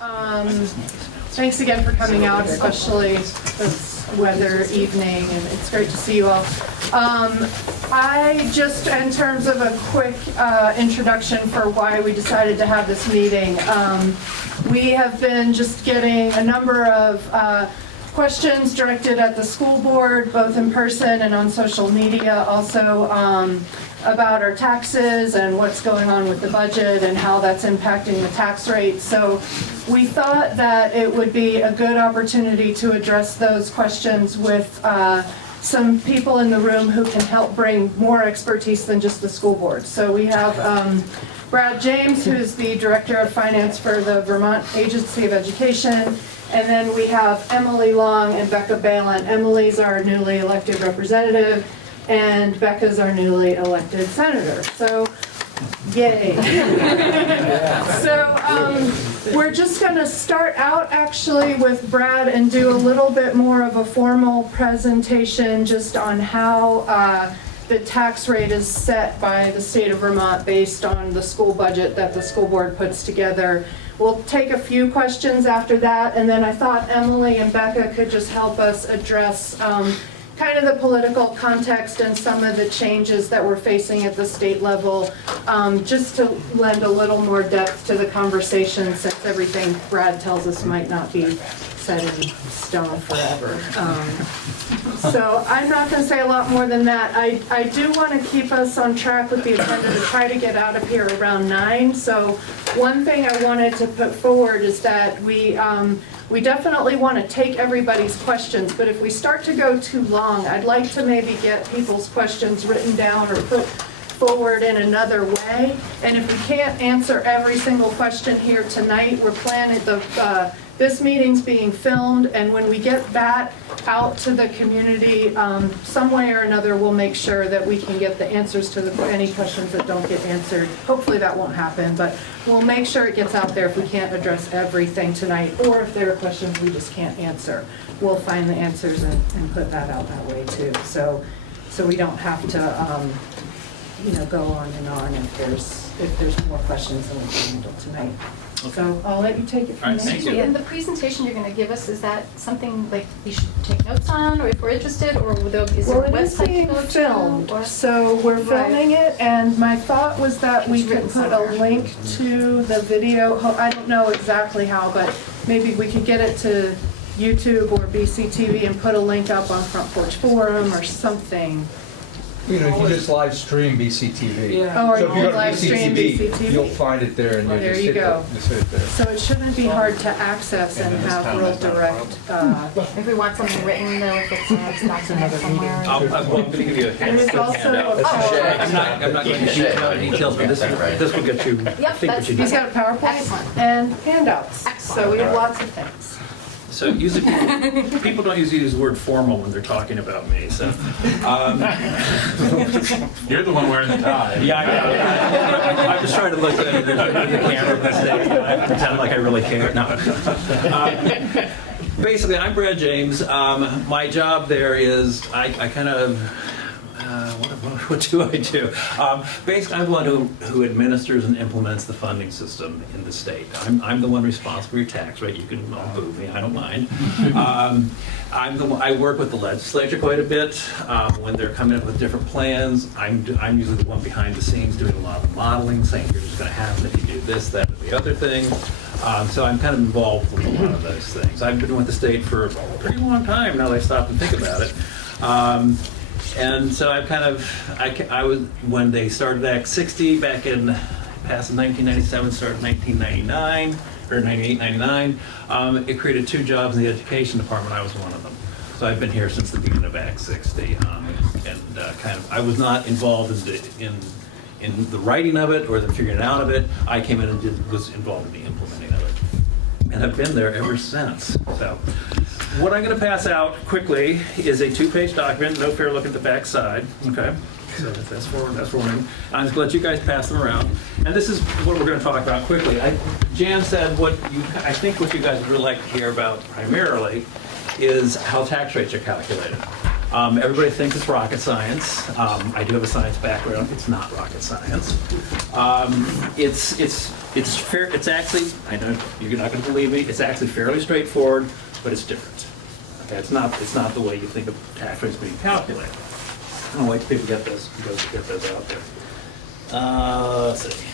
Thanks again for coming out, especially this weather evening, and it's great to see you all. I just, in terms of a quick introduction for why we decided to have this meeting, we have been just getting a number of questions directed at the school board, both in person and on social media, also about our taxes and what's going on with the budget and how that's impacting the tax rate. So we thought that it would be a good opportunity to address those questions with some people in the room who can help bring more expertise than just the school board. So we have Brad James, who is the Director of Finance for the Vermont Agency of Education, and then we have Emily Long and Becca Balint. Emily's our newly elected representative, and Becca's our newly elected senator. So, yay. So we're just going to start out actually with Brad and do a little bit more of a formal presentation just on how the tax rate is set by the state of Vermont based on the school budget that the school board puts together. We'll take a few questions after that, and then I thought Emily and Becca could just help us address kind of the political context and some of the changes that we're facing at the state level, just to lend a little more depth to the conversation, since everything Brad tells us might not be set in stone forever. So I'm not going to say a lot more than that. I do want to keep us on track with the agenda to try to get out of here around 9. So one thing I wanted to put forward is that we definitely want to take everybody's questions, but if we start to go too long, I'd like to maybe get people's questions written down or put forward in another way. And if we can't answer every single question here tonight, we're planning this meeting's being filmed, and when we get that out to the community, some way or another, we'll make sure that we can get the answers to any questions that don't get answered. Hopefully that won't happen, but we'll make sure it gets out there if we can't address everything tonight, or if there are questions we just can't answer. We'll find the answers and put that out that way too. So we don't have to go on and on if there's more questions than we can handle tonight. Okay. So I'll let you take it from there. Thank you. And the presentation you're going to give us, is that something like we should take notes on, or if we're interested, or is there a website being to go filmed, to? so we're filming it, and my thought was that we could put a link to the video. I don't know exactly how, but maybe we could get it to YouTube or BCTV and put a link up on Front Porch Forum or something. You know, you can just live stream BCTV. Yeah. Or so if you go to live stream BCTV, you'll find it there, and there you go. Just hit it there. So it shouldn't be hard to access and have real direct. If we want something written, though, if it's documented somewhere. I'm going to give you a There's also I'm not going to share details, but this will get you. Yep, I think what you he's need. got a PowerPoint Excellent. and handouts. Excellent. So we have lots of things. So usually people don't usually use the word formal when they're talking about me. So You're the one wearing the tie. yeah. I'm just trying to look at the camera this day. I pretend like I really care. No. Basically, I'm Brad James. My job there is I kind of. What do I do? Basically, I'm the one who administers and implements the funding system in the state. I'm the one responsible for your tax rate. You can all boo me, I don't mind. I work with the legislature quite a bit when they're coming up with different plans. I'm usually the one behind the scenes doing a lot of the modeling, saying here's what's going to happen if you do this, that, or the other thing. So I'm kind of involved with a lot of those things. I've been with the state for a pretty long time now that I stop and think about it. And so I was, when they started Act 60 back in, passed in 1997, started in 1999, or 98, 99, it created 2 jobs in the education department. I was one of them. So I've been here since the beginning of Act 60, I was not involved in the writing of it or the figuring out of it. I came in and was involved in the implementing of it. And I've been there ever since. So. What I'm going to pass out quickly is a 2-page document. No fear, look at the back side. Okay, so that's for one. I'm just going to let you guys pass them around. And this is what we're going to talk about quickly. Jan said I think what you guys would really like to hear about primarily is how tax rates are calculated. Everybody thinks it's rocket science. I do have a science background. It's not rocket science. It's It's fair, it's actually, I know you're not gonna believe me, it's actually fairly straightforward, but it's different. Okay, it's not the way you think of tax rates being calculated. I don't wait till people get those out there. Let's see.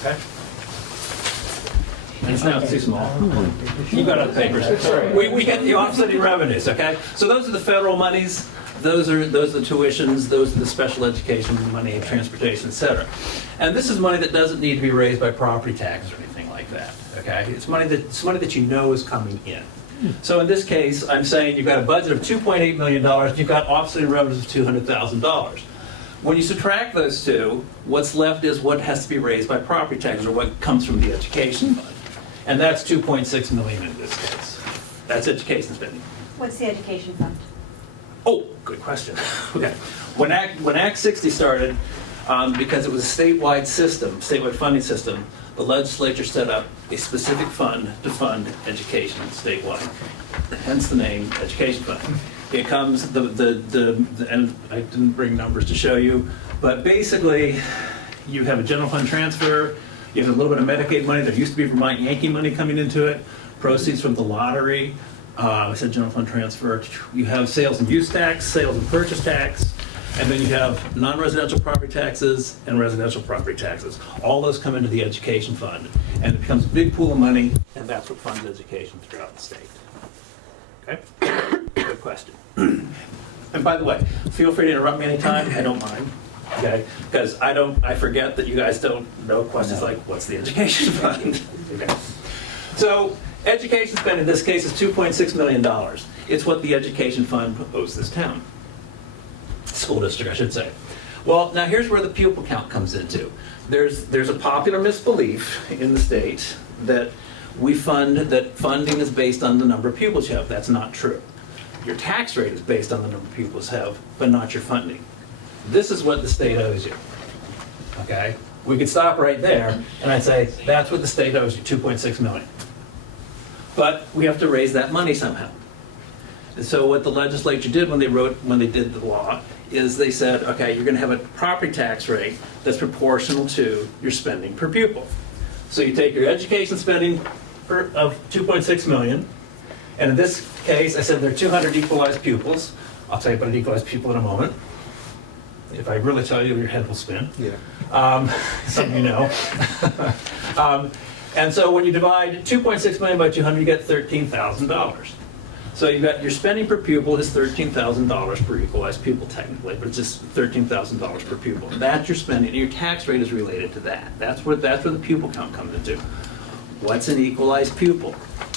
Okay. It's now too small. You got other papers. We get the offsetting revenues, okay? So those are the federal monies, those are the tuitions, those are the special education money, transportation, et cetera. And this is money that doesn't need to be raised by property taxes or anything like that, okay? It's money that you know is coming in. So in this case, I'm saying you've got a budget of $2.8 million, you've got offsetting revenues of $200,000. When you subtract those two, what's left is what has to be raised by property taxes or what comes from the education fund. And that's $2.6 million in this case. That's education spending. What's the education fund? Oh, good question. Okay. When Act 60 started, because it was a statewide system, statewide funding system, the legislature set up a specific fund to fund education statewide. Hence the name Education Fund. It comes, and I didn't bring numbers to show you, but basically you have a general fund transfer, you have a little bit of Medicaid money, there used to be Vermont Yankee money coming into it, proceeds from the lottery, I said general fund transfer, you have sales and use tax, sales and purchase tax, and then you have non-residential property taxes and residential property taxes. All those come into the education fund, and it becomes a big pool of money, and that's what funds education throughout the state. Okay? Good question. And by the way, feel free to interrupt me anytime, I don't mind, okay? Because I forget that you guys don't know questions like, what's the education fund? Okay. So, education spend in this case is $2.6 million. It's what the education fund owes this town. School district, I should say. Well, now here's where the pupil count comes into. There's a popular misbelief in the state that funding is based on the number of pupils you have. That's not true. Your tax rate is based on the number of pupils you have, but not your funding. This is what the state owes you. Okay? We could stop right there, and I'd say that's what the state owes you, $2.6 million. But we have to raise that money somehow. And so what the legislature did when they did the law is they said, okay, you're going to have a property tax rate that's proportional to your spending per pupil. So you take your education spending of $2.6 million, and in this case, I said there are 200 equalized pupils. I'll tell you about an equalized pupil in a moment. If I really tell you, your head will spin. Yeah. Something you know. And so when you divide 2.6 million by 200, you get $13,000. So you've got your spending per pupil is $13,000 per equalized pupil technically, but it's just $13,000 per pupil. That's your spending, and your tax rate is related to that. That's where the pupil count comes into. What's an equalized pupil?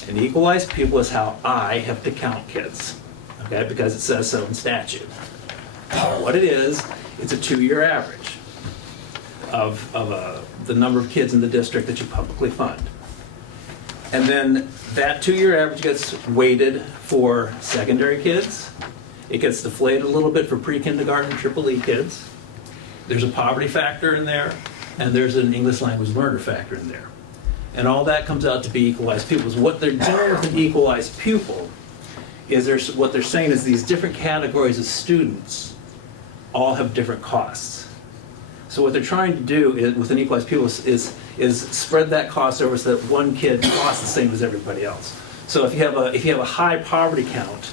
An equalized pupil is how I have to count kids, okay? Because it says so in statute. What it is, it's a 2-year average of the number of kids in the district that you publicly fund. And then that 2-year average gets weighted for secondary kids. It gets deflated a little bit for pre-kindergarten and triple E kids. There's a poverty factor in there, and there's an English language learner factor in there. And all that comes out to be equalized pupils. What they're doing with an equalized pupil is what they're saying is these different categories of students all have different costs. So what they're trying to do with an equalized pupil is spread that cost over so that one kid costs the same as everybody else. So if you have a high poverty count,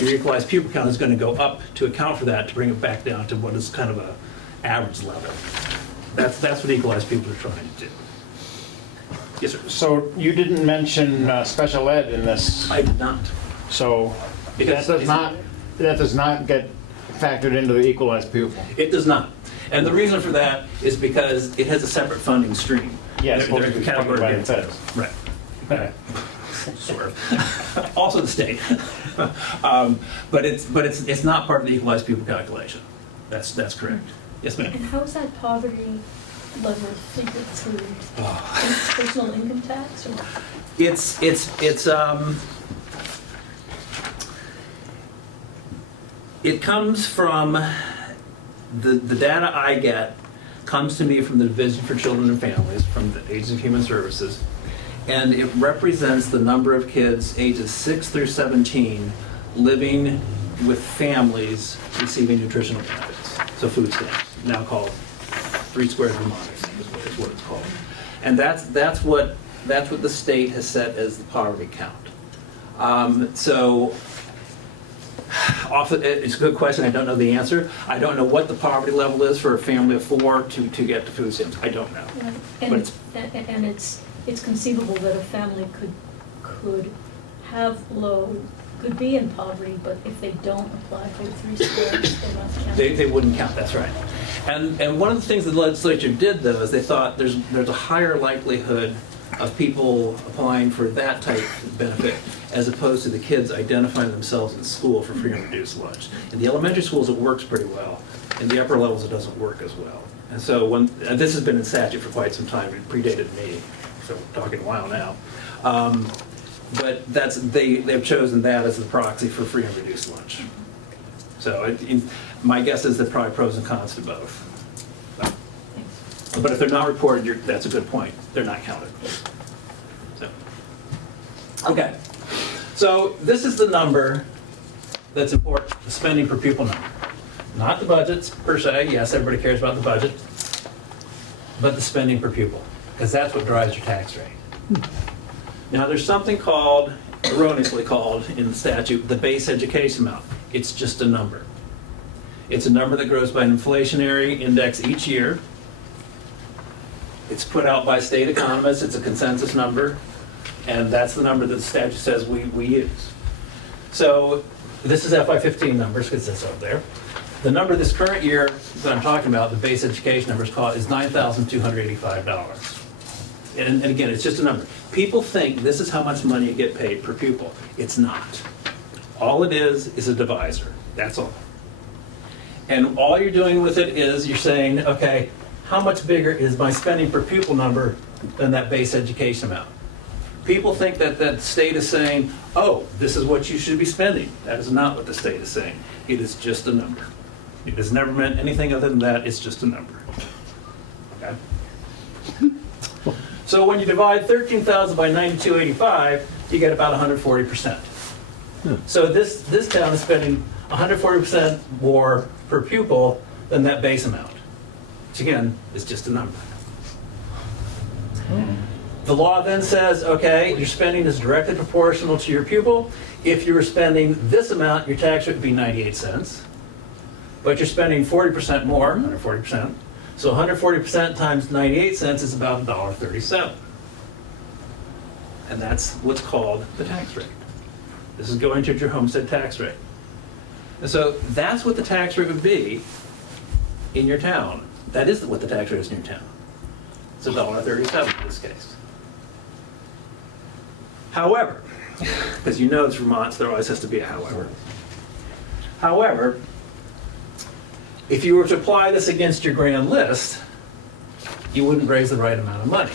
your equalized pupil count is going to go up to account for that, to bring it back down to what is kind of a average level. That's what equalized pupils are trying to do. Yes, sir. So you didn't mention special ed in this, I did not. so Because that does not get factored into the equalized pupil. It does not. And the reason for that is because it has a separate funding stream. Yes, They're supposed to be funded by the feds. Right. Okay. Sort of. Also the state. But it's not part of the equalized pupil calculation. That's correct. Yes, ma'am. And how is that poverty level figured through? Personal income tax or? It comes from the data I get comes to me from the Division for Children and Families, from the Agency of Human Services, and it represents the number of kids ages 6 through 17 living with families receiving nutritional benefits, so food stamps. now called 3 Squares Vermont, I think is what it's called. And that's what the state has set as the poverty count. So often, it's a good question, I don't know the answer. I don't know what the poverty level is for a family of 4 to get to food stamps, I don't know. Right. And it's conceivable that a family could have low, could be in poverty, but if they don't apply for the 3 squares, they're not counted. They wouldn't count, that's right. And one of the things that the legislature did, though, is they thought there's a higher likelihood of people applying for that type of benefit as opposed to the kids identifying themselves in school for free and reduced lunch. In the elementary schools, it works pretty well. In the upper levels, it doesn't work as well. And so and this has been in statute for quite some time, it predated me, so we're talking a while now. But they've chosen that as the proxy for free and reduced lunch. So my guess is there are probably pros and cons to both. But if they're not reported, that's a good point. They're not counted. So, okay. So this is the number that's important, the spending per pupil number. Not the budgets per se. Yes, everybody cares about the budget. But the spending per pupil, because that's what drives your tax rate. Now there's something called, erroneously called in the statute, the base education amount. It's just a number. It's a number that grows by an inflationary index each year. It's put out by state economists, it's a consensus number, and that's the number that the statute says we use. So this is FY15 numbers, because that's up there. The number this current year that I'm talking about, the base education number is $9,285. And again, it's just a number. People think this is how much money you get paid per pupil. It's not. All it is a divisor, that's all. And all you're doing with it is you're saying, okay, how much bigger is my spending per pupil number than that base education amount? People think that the state is saying, oh, this is what you should be spending. That is not what the state is saying. It is just a number. It has never meant anything other than that. It's just a number. Okay? So when you divide 13,000 by 9285, you get about 140%. So this town is spending 140% more per pupil than that base amount, which again is just a number. The law then says, okay, your spending is directly proportional to your pupil. If you were spending this amount, your tax rate would be 98 cents. But you're spending 40% more, 140%. So 140% times 98 cents is about $1.37. And that's what's called the tax rate. This is going to your homestead tax rate. And so that's what the tax rate would be in your town. That is what the tax rate is in your town. It's $1.37 in this case. However, because you know it's Vermont, so there always has to be a however. However, if you were to apply this against your grand list, you wouldn't raise the right amount of money.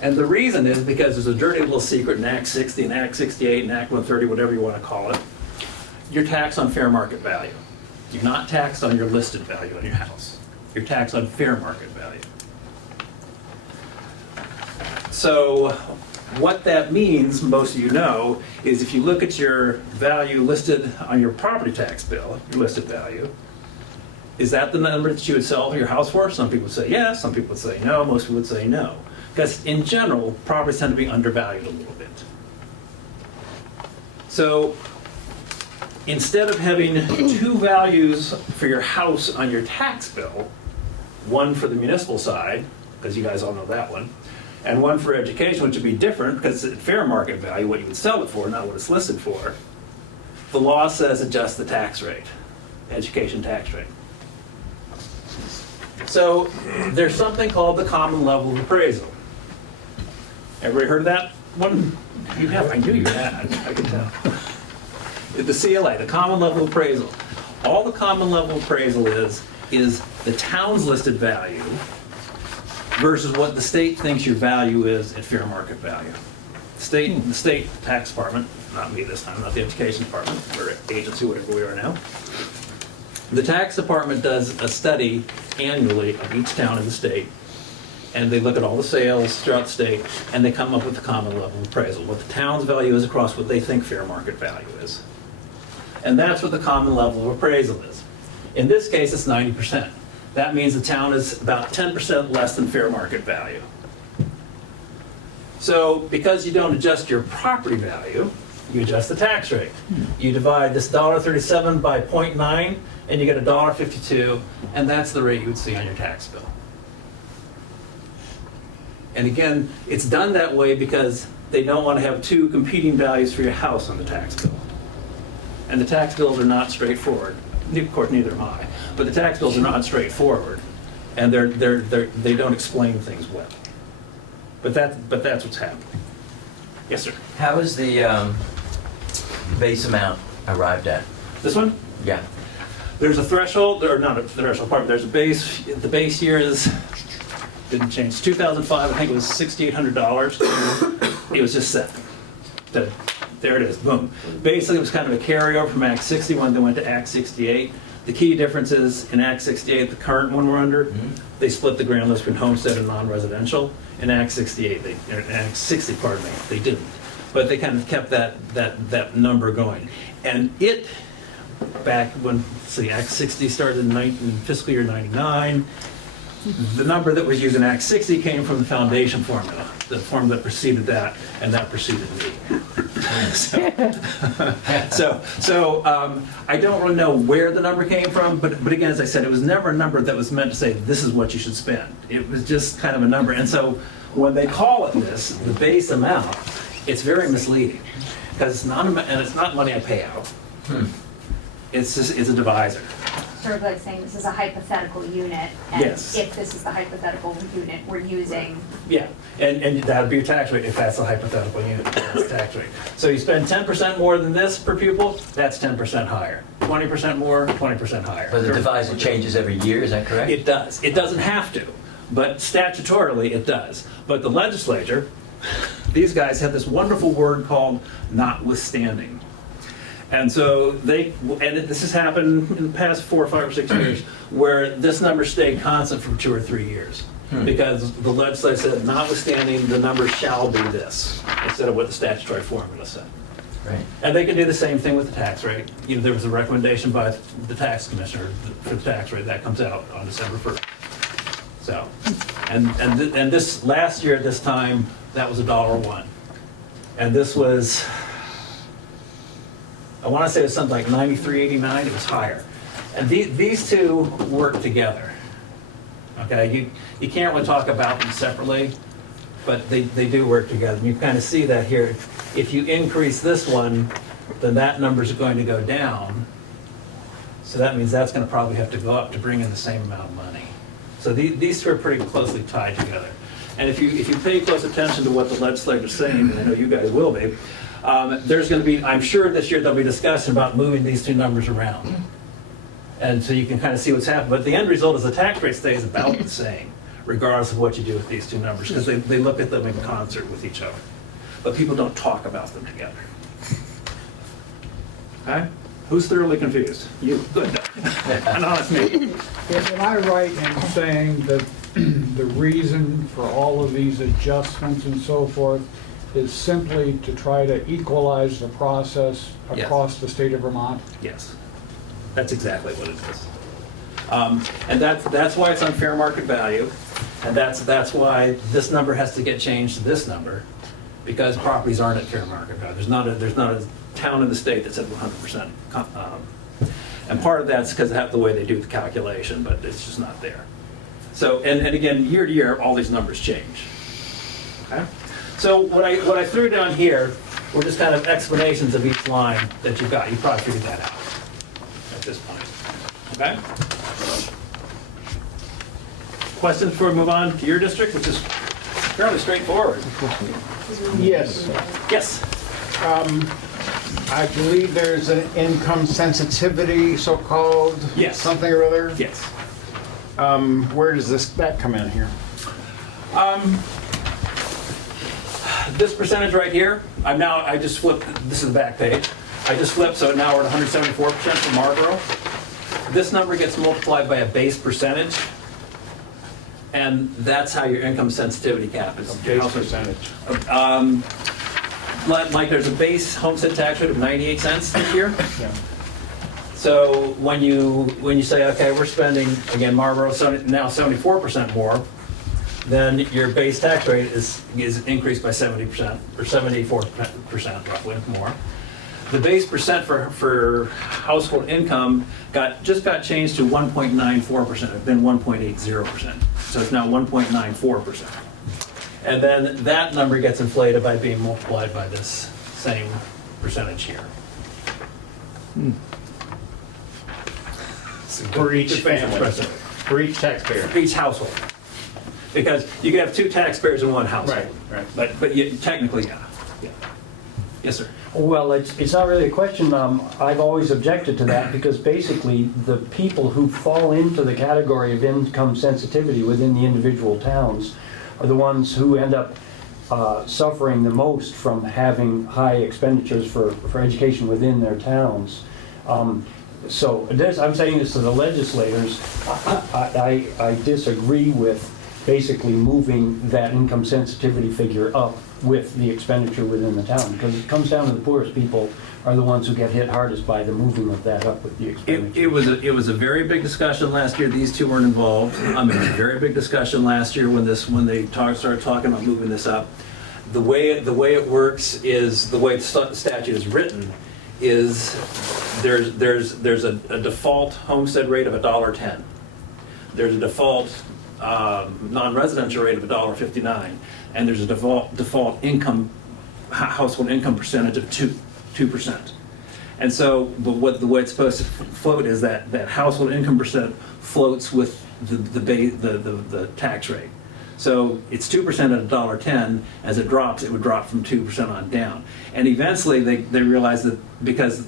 And the reason is because there's a dirty little secret in Act 60 and Act 68 and Act 130, whatever you want to call it. You're taxed on fair market value. You're not taxed on your listed value on your house. You're taxed on fair market value. So what that means, most of you know, is if you look at your value listed on your property tax bill, your listed value, is that the number that you would sell your house for? Some people would say yes, some people would say no, most people would say no. Because in general, properties tend to be undervalued a little bit. So instead of having two values for your house on your tax bill, one for the municipal side, because you guys all know that one, and one for education, which would be different because it's fair market value, what you would sell it for, not what it's listed for, the law says adjust the tax rate, education tax rate. So there's something called the common level of appraisal. Everybody heard of that one? You have, I knew you had, I could tell. The CLA, the common level appraisal. All the common level appraisal is the town's listed value versus what the state thinks your value is at fair market value. The state tax department, not me this time, not the education department, or agency, whatever we are now. The tax department does a study annually of each town in the state, and they look at all the sales throughout the state, and they come up with the common level appraisal, what the town's value is across what they think fair market value is. And that's what the common level of appraisal is. In this case, it's 90%. That means the town is about 10% less than fair market value. So because you don't adjust your property value, you adjust the tax rate. You divide this $1.37 by 0.9, and you get $1.52, and that's the rate you would see on your tax bill. And again, it's done that way because they don't want to have two competing values for your house on the tax bill. And the tax bills are not straightforward. Of course, neither am I. But the tax bills are not straightforward, and they don't explain things well. But that's what's happening. Yes, sir. How is the base amount arrived at? This one? Yeah. There's a threshold, or not a threshold, pardon me, there's a base. The base year didn't change. 2005, I think it was $6,800. It was just set. There it is, boom. Basically, it was kind of a carryover from Act 61, then went to Act 68. The key difference is in Act 68, the current one we're under, they split the grand list between homestead and non-residential. In Act 68, Act 60, pardon me, they didn't. But they kind of kept that number going. And it, back when, Act 60 started in fiscal year 99, the number that was used in Act 60 came from the foundation formula, the formula that preceded that, and that preceded me. So I don't really know where the number came from, but again, as I said, it was never a number that was meant to say, this is what you should spend. It was just kind of a number. And so when they call it this, the base amount, it's very misleading, because it's not money I pay out. It's a divisor. Sort of like saying this is a hypothetical unit, and Yes. if this is the hypothetical unit we're using, Yeah, and that'd be your tax rate if that's a hypothetical unit, that's tax rate. So you spend 10% more than this per pupil, that's 10% higher. 20% more, 20% higher. But the divisor changes every year, is that correct? It does. It doesn't have to, but statutorily it does. But the legislature, these guys have this wonderful word called notwithstanding. And so this has happened in the past 4 or 5 or 6 years, where this number stayed constant for 2 or 3 years. Because the legislature said, notwithstanding, the number shall be this, instead of what the statutory formula said. Right. And they can do the same thing with the tax rate. There was a recommendation by the tax commissioner for the tax rate that comes out on December 1st. So, and this last year at this time, that was $1.01. And this was, I want to say it was something like 93.89. It was higher. And these two work together. Okay, you can't really talk about them separately, but they do work together. And you kind of see that here. If you increase this one, then that number's going to go down. So that means that's going to probably have to go up to bring in the same amount of money. So these two are pretty closely tied together. And if you pay close attention to what the legislature's saying, and I know you guys will be, there's going to be, I'm sure this year there'll be discussion about moving these two numbers around. And so you can kind of see what's happening. But the end result is the tax rate stays about the same, regardless of what you do with these two numbers, because they look at them in concert with each other. But people don't talk about them together. Okay? Who's thoroughly confused? You. Good. An honest me. Am I right in saying that the reason for all of these adjustments and so forth is simply to try to equalize the process Yes. across the state of Vermont? Yes. That's exactly what it is. And that's why it's on fair market value, and that's why this number has to get changed to this number, because properties aren't at fair market value. There's not a town in the state that's at 100%. And part of that's because of the way they do the calculation, but it's just not there. So, and again, year to year, all these numbers change. Okay? So what I threw down here were just kind of explanations of each line that you've got. You probably figured that out at this point. Okay? Questions before we move on to your district, which is fairly straightforward. Yes. Yes? I believe there's an income sensitivity, so-called. Yes. Something or other. Yes. Where does that come in here? This percentage right here, I just flipped, this is the back page. I just flipped, so now we're at 174% for Marlboro. This number gets multiplied by a base percentage, and that's how your income sensitivity cap is. Base percentage. Like there's a base homestead tax rate of 98 cents this year. Yeah. So when you say, okay, we're spending, again, Marlboro now 74% more, then your base tax rate is increased by 70% or 74% roughly more. The base percent for household income just got changed to 1.94%. It had been 1.80%. So it's now 1.94%. And then that number gets inflated by being multiplied by this same percentage here. For each family, for each taxpayer. For each household. Because you can have two taxpayers in one household. Right. But you technically, yeah. Yes, sir. Well, it's not really a question. I've always objected to that because basically the people who fall into the category of income sensitivity within the individual towns are the ones who end up suffering the most from having high expenditures for education within their towns. So I'm saying this to the legislators. I disagree with basically moving that income sensitivity figure up with the expenditure within the town, because it comes down to the poorest people are the ones who get hit hardest by the moving of that up with the expenditure. It was a very big discussion last year. These two weren't involved. It was a very big discussion last year when they started talking about moving this up. The way it works is, the way the statute is written is there's a default homestead rate of $1.10. There's a default non-residential rate of $1.59, and there's a default income household income percentage of 2%. And so, but the way it's supposed to float is that household income percent floats with the tax rate. So it's 2% at $1.10. As it drops, it would drop from 2% on down. And eventually they realized that because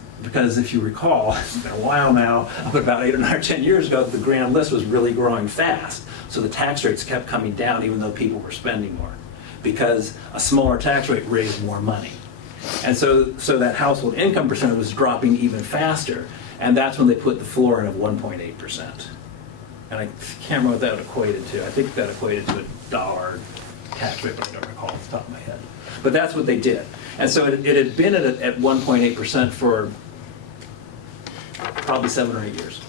if you recall, it's been a while now, but about 8 or 9 or 10 years ago, the grand list was really growing fast. So the tax rates kept coming down even though people were spending more, because a smaller tax rate raised more money. And so that household income percent was dropping even faster. And that's when they put the floor in of 1.8%. And I can't remember what that equated to. I think that equated to $1 tax rate, but I don't recall off the top of my head. But that's what they did. And so it had been at 1.8% for probably 7 or 8 years.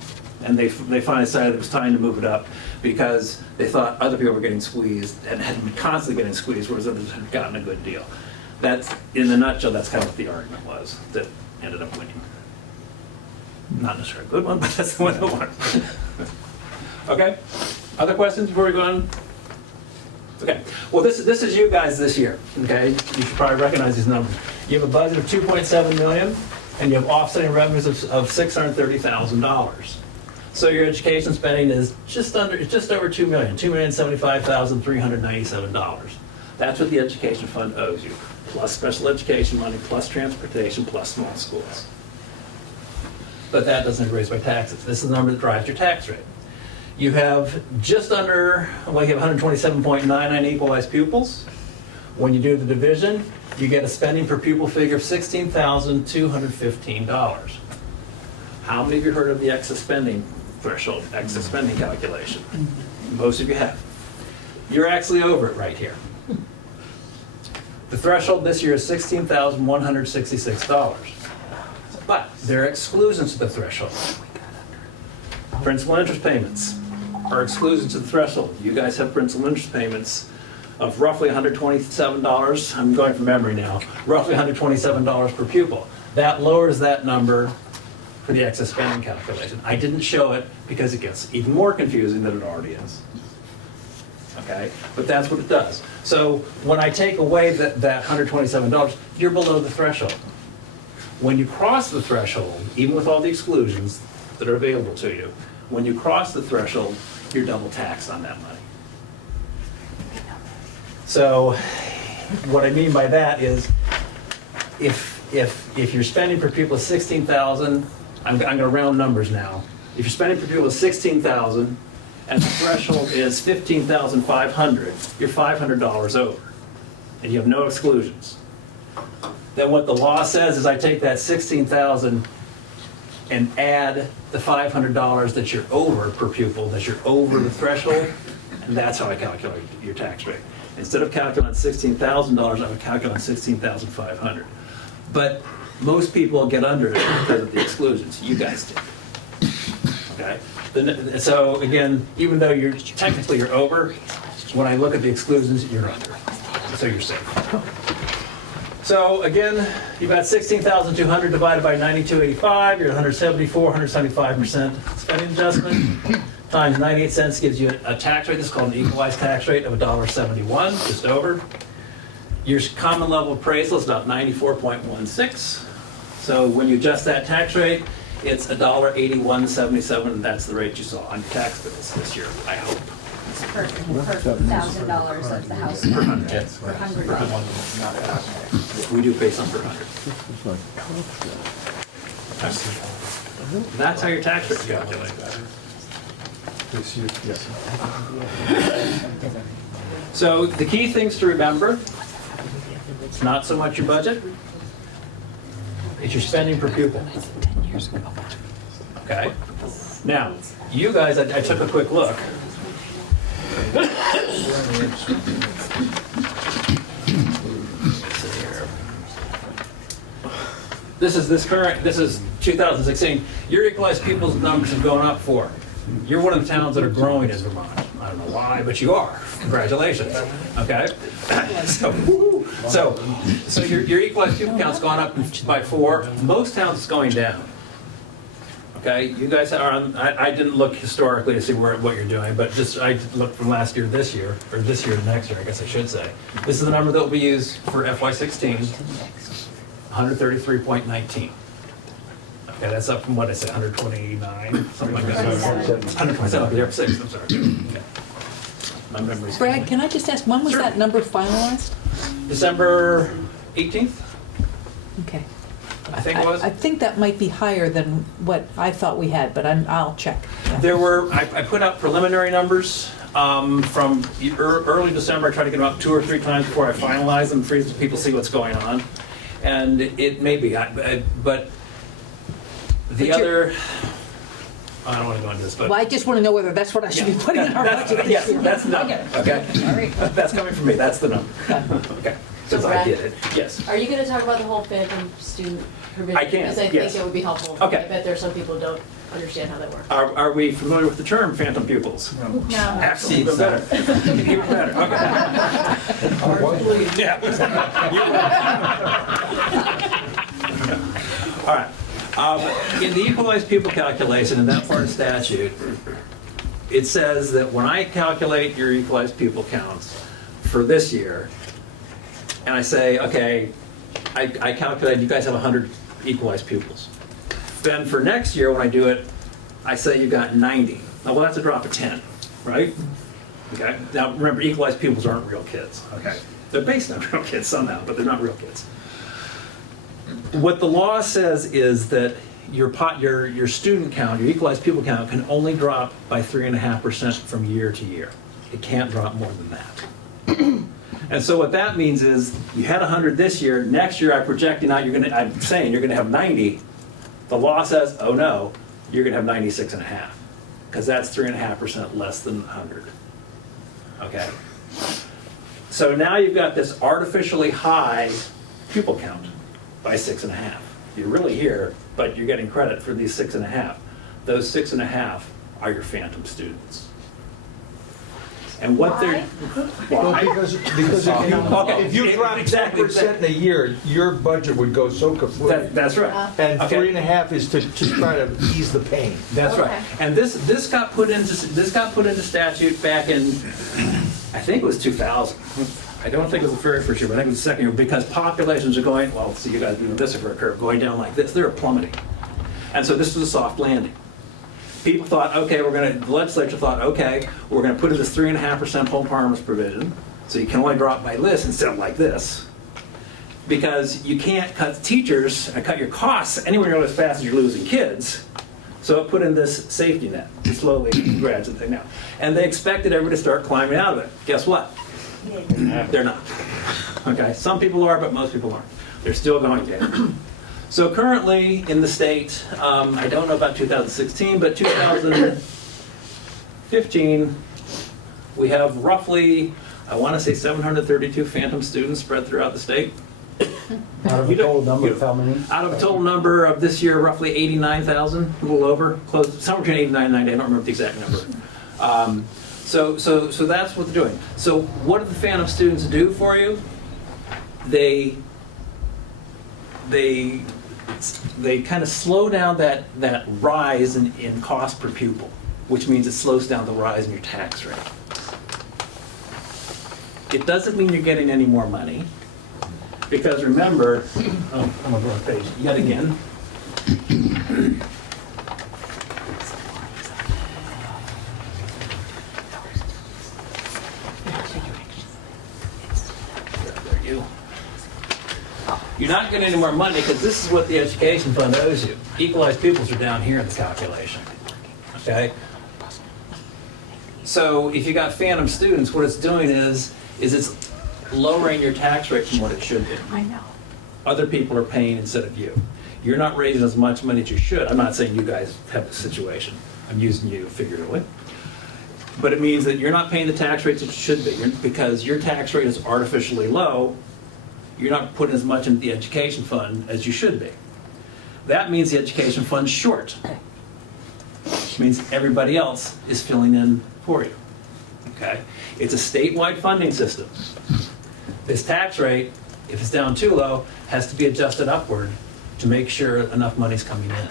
And they finally decided it was time to move it up because they thought other people were getting squeezed and had been constantly getting squeezed, whereas others had gotten a good deal. That's, in a nutshell, that's kind of what the argument was that ended up winning. Not necessarily a good one, but that's the one that won. Okay? Other questions before we go on? Okay. Well, this is you guys this year. Okay? You should probably recognize these numbers. You have a budget of $2.7 million, and you have offsetting revenues of $630,000. So your education spending is just over $2 million, $2,075,397. That's what the education fund owes you, plus special education money, plus transportation, plus small schools. But that doesn't raise by taxes. This is the number that drives your tax rate. You have just under, well, you have 127.99 equalized pupils. When you do the division, you get a spending per pupil figure of $16,215. How many of you heard of the excess spending threshold, excess spending calculation? Most of you have. You're actually over it right here. The threshold this year is $16,166. But there are exclusions to the threshold. Principal interest payments are exclusions to the threshold. You guys have principal interest payments of roughly $127. I'm going from memory now. Roughly $127 per pupil. That lowers that number for the excess spending calculation. I didn't show it because it gets even more confusing than it already is. Okay, but that's what it does. So when I take away that $127, you're below the threshold. When you cross the threshold, even with all the exclusions that are available to you, when you cross the threshold, you're double taxed on that money. So what I mean by that is if you're spending per pupil $16,000, I'm going to round numbers now. If you're spending per pupil $16,000 and the threshold is $15,500, you're $500 over, and you have no exclusions. Then what the law says is I take that $16,000 and add the $500 that you're over per pupil, that you're over the threshold, and that's how I calculate your tax rate. Instead of calculating $16,000, I would calculate $16,500. But most people get under it because of the exclusions. You guys did. Okay? So again, even though technically you're over, when I look at the exclusions, you're under. So you're safe. So again, you've got 16,200 divided by 9285, you're at 175% spending adjustment, times 98 cents gives you a tax rate. This is called an equalized tax rate of $1.71, just over. Your common level appraisal is about 94.16. So when you adjust that tax rate, it's $1.8177, and that's the rate you saw on your tax bills this year, I hope. It's per $1,000 of the house. Per hundred. Yes. Per $100. We do pay some per hundred. That's how your tax rate's calculated. So the key things to remember, it's not so much your budget, it's your spending per pupil. Okay? Now, you guys, I took a quick look. This is 2016. Your equalized pupils numbers have gone up for. You're one of the towns that are growing in Vermont. I don't know why, but you are. Congratulations. Okay? So your equalized pupil count's gone up by 4. Most towns it's going down. Okay? You guys are on, I didn't look historically to see what you're doing, but just I looked from last year to this year, or this year to next year, I guess I should say. This is the number that will be used for FY16, 133.19. Okay, that's up from what I said, 129, something like that. 127, you're up 6, I'm sorry. Okay. My memory's. Brad, can I just ask, when was Sure. that number finalized? December 18th, Okay. I think it was. I think that might be higher than what I thought we had, but I'll check. Yeah. There were, I put out preliminary numbers from early December. I tried to get them up 2 or 3 times before I finalize them, for people to see what's going on. And it may be, but the other, I don't want to go into this, but. Well, I just want to know whether that's what I should be putting in our budget. Yes, that's the number, okay? All right. That's coming from me, that's the number. Okay, since I did it, yes. Are you going to talk about the whole phantom student provision? I can, Because I yes. think it would be helpful. Okay. I bet there are some people who don't understand how that works. Are we familiar with the term phantom pupils? No. Absolutely. Even better. Even better, okay. Yeah. All right. In the equalized pupil calculation, in that part of statute, it says that when I calculate your equalized pupil counts for this year, and I say, okay, I calculate you guys have 100 equalized pupils. Then for next year, when I do it, I say you got 90. Now, well, that's a drop of 10, right? Okay. Now, remember, equalized pupils aren't real kids. Okay. They're based on real kids somehow, but they're not real kids. What the law says is that your student count, your equalized pupil count, can only drop by 3.5% from year to year. It can't drop more than that. And so what that means is you had 100 this year. Next year, I'm projecting out. I'm saying you're going to have 90. The law says, oh no, you're going to have 96.5, because that's 3.5% less than 100. Okay. So now you've got this artificially high pupil count by 6.5. You're really here, but you're getting credit for these 6.5. Those 6.5 are your phantom students. And what they're Well, because if you drop 10% in a year, your budget would go so kaput. That's right. And Okay. 3.5 is to try to ease the pain. That's right. And this got put into statute back in, I think it was 2000. I don't think it was the very first year, but I think it was the second year, because populations are going, well, see you guys doing this over a curve, going down like this. They're plummeting. And so this was a soft landing. People thought, okay, the legislature thought, okay, we're going to put in this 3.5% home harmless provision, so you can only drop by this instead of like this. Because you can't cut teachers and cut your costs anywhere near as fast as you're losing kids. So it put in this safety net to slowly graduate thing now. And they expected everybody to start climbing out of it. Guess what? They're not. Okay, some people are, but most people aren't. They're still going down. So currently in the state, I don't know about 2016, but 2015, we have roughly, I want to say 732 phantom students spread throughout the state. Out of a total number of how many? Out of a total number of this year, roughly 89,000, a little over, close, somewhere between 89 and 90, I don't remember the exact number. So that's what they're doing. So what do the Phantom students do for you? They kind of slow down that rise in cost per pupil, which means it slows down the rise in your tax rate. It doesn't mean you're getting any more money, because remember, I'm on the wrong page yet again. You're not getting any more money because this is what the education fund owes you. Equalized pupils are down here in the calculation. Okay? So if you got phantom students, what it's doing is it's lowering your tax rate from what it should be. I know. Other people are paying instead of you. You're not raising as much money as you should. I'm not saying you guys have this situation. I'm using you figuratively. But it means that you're not paying the tax rates that you should be. Because your tax rate is artificially low, you're not putting as much into the education fund as you should be. That means the education fund's short. Which means everybody else is filling in for you. Okay? It's a statewide funding system. This tax rate, if it's down too low, has to be adjusted upward to make sure enough money's coming in.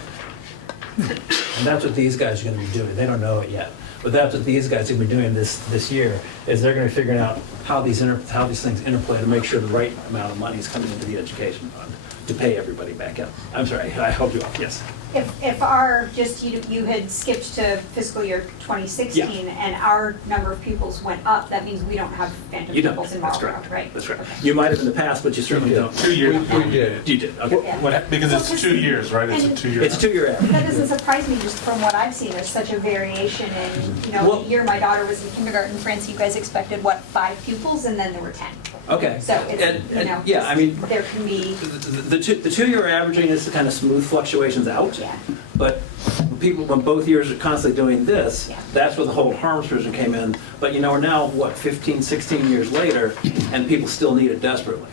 And that's what these guys are going to be doing. They don't know it yet. But that's what these guys are going to be doing this year, is they're going to be figuring out how these things interplay to make sure the right amount of money is coming into the education fund to pay everybody back up. I'm sorry, I held you off, yes. If our, just you had skipped to fiscal year 2016 and our number of pupils went up, that means we don't have phantom You don't, pupils in that's Marlboro, correct. right? That's right. You might have in the past, but you certainly don't. 2 years. We did. You did, okay. Yeah. Because it's 2 years, right? It's a 2-year. It's a 2-year average. That doesn't surprise me, just from what I've seen, there's such a variation in, Well- the year my daughter was in kindergarten, France, you guys expected, 5 pupils, and then there were 10. Okay. So it's, Yeah, I mean, there can be, the 2-year averaging is to kind of smooth fluctuations out. yeah. But when both years are constantly doing this, Yeah. that's where the whole harms provision came in. But we're now, 15, 16 years later, and people still need it desperately.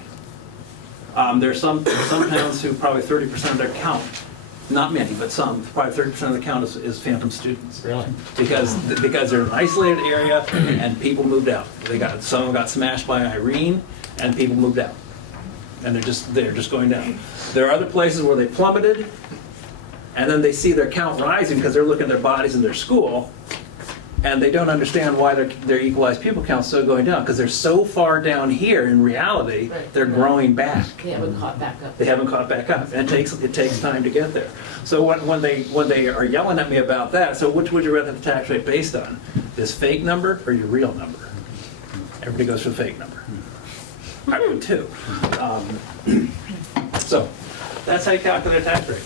There's some towns who probably 30% of their count, not many, but some, probably 30% of the count is phantom students. Really? Because they're in an isolated area and people moved out. Some of them got smashed by Irene and people moved out. And they're just going down. There are other places where they plummeted, and then they see their count rising because they're looking at their bodies in their school, and they don't understand why their equalized pupil count's still going down, because they're so far down here in reality, Right. they're growing back. They haven't caught back up. They haven't caught back up, and it takes time to get there. So when they are yelling at me about that, so which would you rather have the tax rate based on? This fake number or your real number? Everybody goes for the fake number. I would too. So that's how you calculate a tax rate.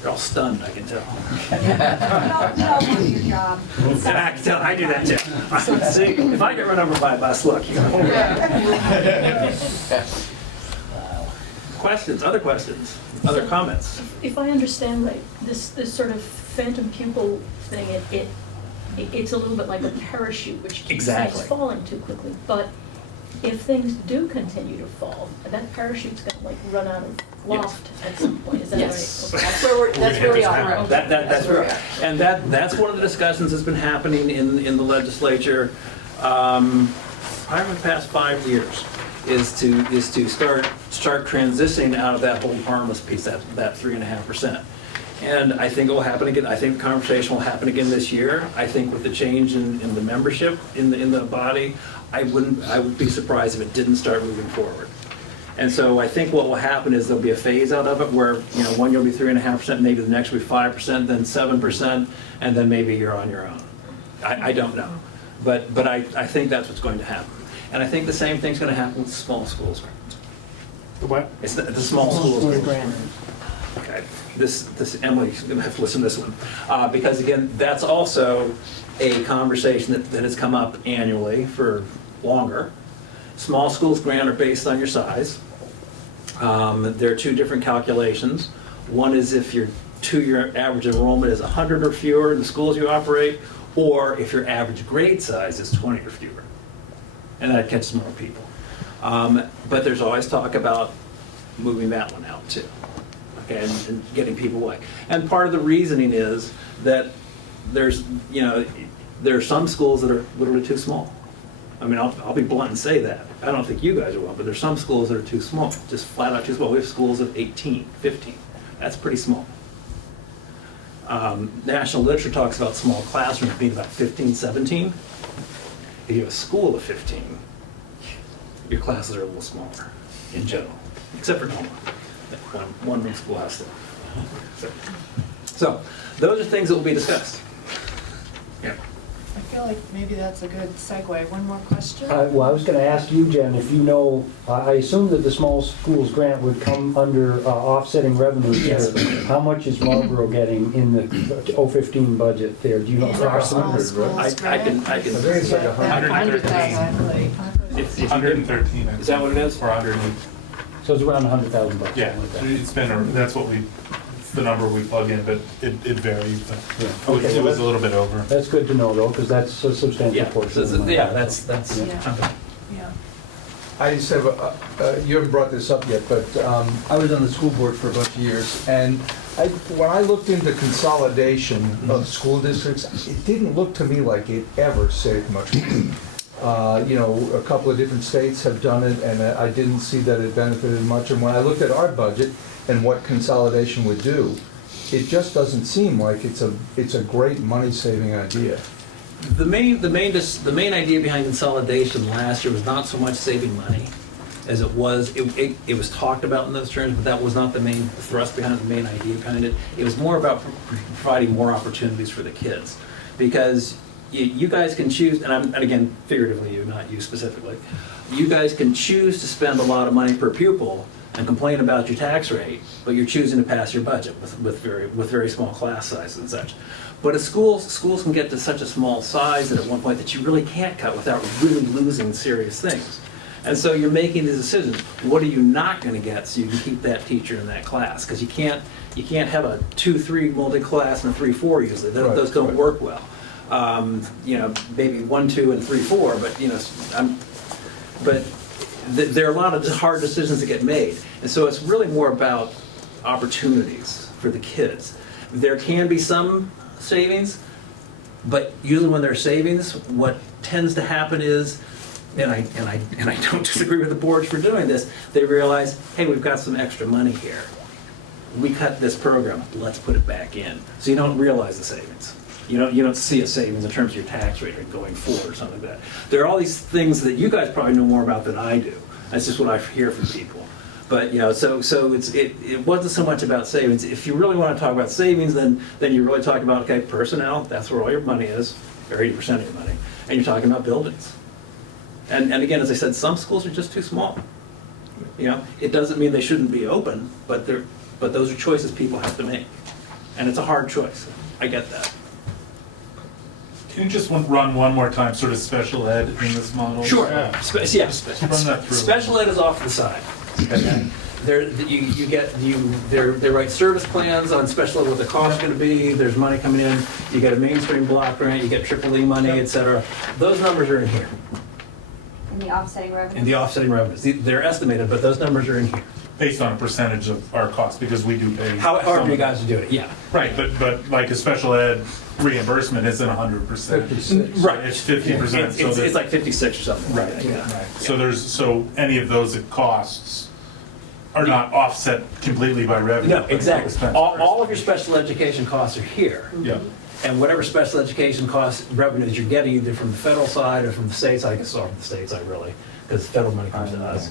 You're all stunned, I can tell. You all want your job. I can tell, I do that too. See, if I get run over by a bus, look, you go. Questions, other questions, other comments? If I understand right, this sort of phantom pupil thing, it's a little bit like a parachute, which keeps Exactly. things falling too quickly. But if things do continue to fall, that parachute's gonna run out of loft at some point, is that right? Yes. Okay. That's where we are. That's right. And that's one of the discussions that's been happening in the legislature, probably in the past 5 years, is to start transitioning out of that whole harmless piece, that 3.5%. And I think it will happen again. I think the conversation will happen again this year. I think with the change in the membership in the body, I would be surprised if it didn't start moving forward. And so I think what will happen is there'll be a phase out of it where, one year will be 3.5%, maybe the next will be 5%, then 7%, and then maybe you're on your own. I don't know. But I think that's what's going to happen. And I think the same thing's going to happen with small schools. What? It's the small schools. Okay, this Emily's gonna have to listen to this one, because again, that's also a conversation that has come up annually for longer. Small schools grant are based on your size. There are 2 different calculations. One is if your 2-year average enrollment is 100 or fewer in the schools you operate, or if your average grade size is 20 or fewer, and that catches more people. But there's always talk about moving that one out too, okay, and getting people away. And part of the reasoning is that there's, there are some schools that are literally too small. I mean, I'll be blunt and say that. I don't think you guys are well, but there's some schools that are too small, just flat out too small. We have schools of 18, 15. That's pretty small. National literature talks about small classrooms being about 15, 17. If you have a school of 15, your classes are a little smaller in general, except for Noma. One room schoolhouse there. So those are things that will be discussed. Yeah. I feel like maybe that's a good segue. One more question? Well, I was going to ask you, Jen, if you know, I assume that the small schools grant would come under offsetting revenues. Yes. How much is Marlboro getting in the 015 budget there? Do you know? In our small schools I can. I think it's like 113. It's 113. Is that what it is? Or 108. So it's around $100,000. Yeah, something like that. it's been, that's what it's the number we plug in, but it varies. But Yeah. Okay, it was a little bit over. That's good to know, though, because that's a substantial Yeah, portion. of the money. that's. Yeah. Yeah. I just have, you haven't brought this up yet, but I was on the school board for a bunch of years, and when I looked into consolidation of school districts, it didn't look to me like it ever saved much money. A couple of different states have done it, and I didn't see that it benefited much. And when I looked at our budget and what consolidation would do, it just doesn't seem like it's a great money-saving idea. The main idea behind consolidation last year was not so much saving money as it was, it was talked about in those terms, but that was not the main thrust behind it, the main idea behind it. It was more about providing more opportunities for the kids. Because you guys can choose, and again, figuratively you, not you specifically, you guys can choose to spend a lot of money per pupil and complain about your tax rate, but you're choosing to pass your budget with very small class sizes and such. But as schools can get to such a small size at one point that you really can't cut without really losing serious things. And so you're making these decisions. What are you not going to get so you can keep that teacher in that class? Because you can't have a 2-3 multi-class and a 3-4 usually. Those don't work well. Maybe 1, 2, and 3, 4. But there are a lot of hard decisions that get made, and so it's really more about opportunities for the kids. There can be some savings, but usually when there's savings, what tends to happen is, and I don't disagree with the boards for doing this, they realize, hey, we've got some extra money here. We cut this program, let's put it back in. So you don't realize the savings. You don't see a savings in terms of your tax rate going forward or something like that. There are all these things that you guys probably know more about than I do. That's just what I hear from people. But so it wasn't so much about savings. If you really want to talk about savings, then you're really talking about, okay, personnel, that's where all your money is, or 80% of your money, and you're talking about buildings. And again, as I said, some schools are just too small. It doesn't mean they shouldn't be open, but those are choices people have to make, and it's a hard choice. I get that. Can you just run one more time, sort of special ed in this model? Sure. Yeah. Run that through. Special ed is off to the side. Okay. They write service plans on special ed, what the cost is going to be. There's money coming in. You get a mainstream block grant. You get triple-E money, etc. Those numbers are in here. In the offsetting revenue? In the offsetting revenues, they're estimated, but those numbers are in here. Based on a percentage of our cost, because we do pay. However you guys are doing it, yeah. Right, but like a special ed reimbursement isn't 100%. 56. Right. It's 50%. It's like 56 or something. Right, Like that, yeah. right. So any of those costs are not offset completely by revenue. No, but exactly. expense. All of your special education costs are here. Yeah. And whatever special education cost revenues you're getting, either from the federal side or from the states, I guess, or from the states, because federal money comes to us,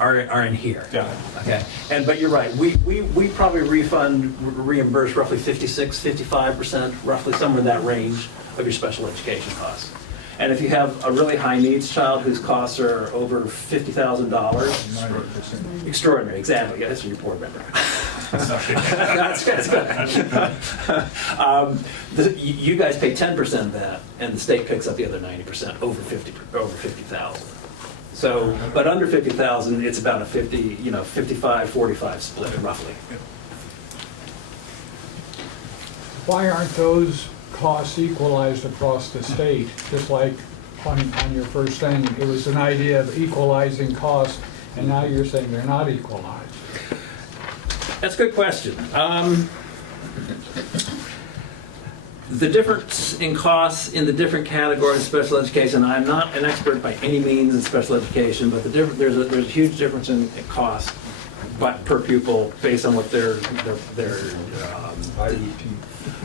are in here. Yeah. Okay. But you're right. We probably reimburse roughly 56-55%, roughly somewhere in that range of your special education costs. And if you have a really high needs child whose costs are over $50,000, extraordinary, exactly. Yeah, that's what your board member. That's good. You guys pay 10% of that, and the state picks up the other 90% over 50,000. So, but under 50,000, it's about a 55-45 split, roughly. Why aren't those costs equalized across the state, just like on your first thing, it was an idea of equalizing costs, and now you're saying they're not equalized. That's a good question. The difference in costs in the different categories of special education, I'm not an expert by any means in special education, but there's a huge difference in cost but per pupil based on what their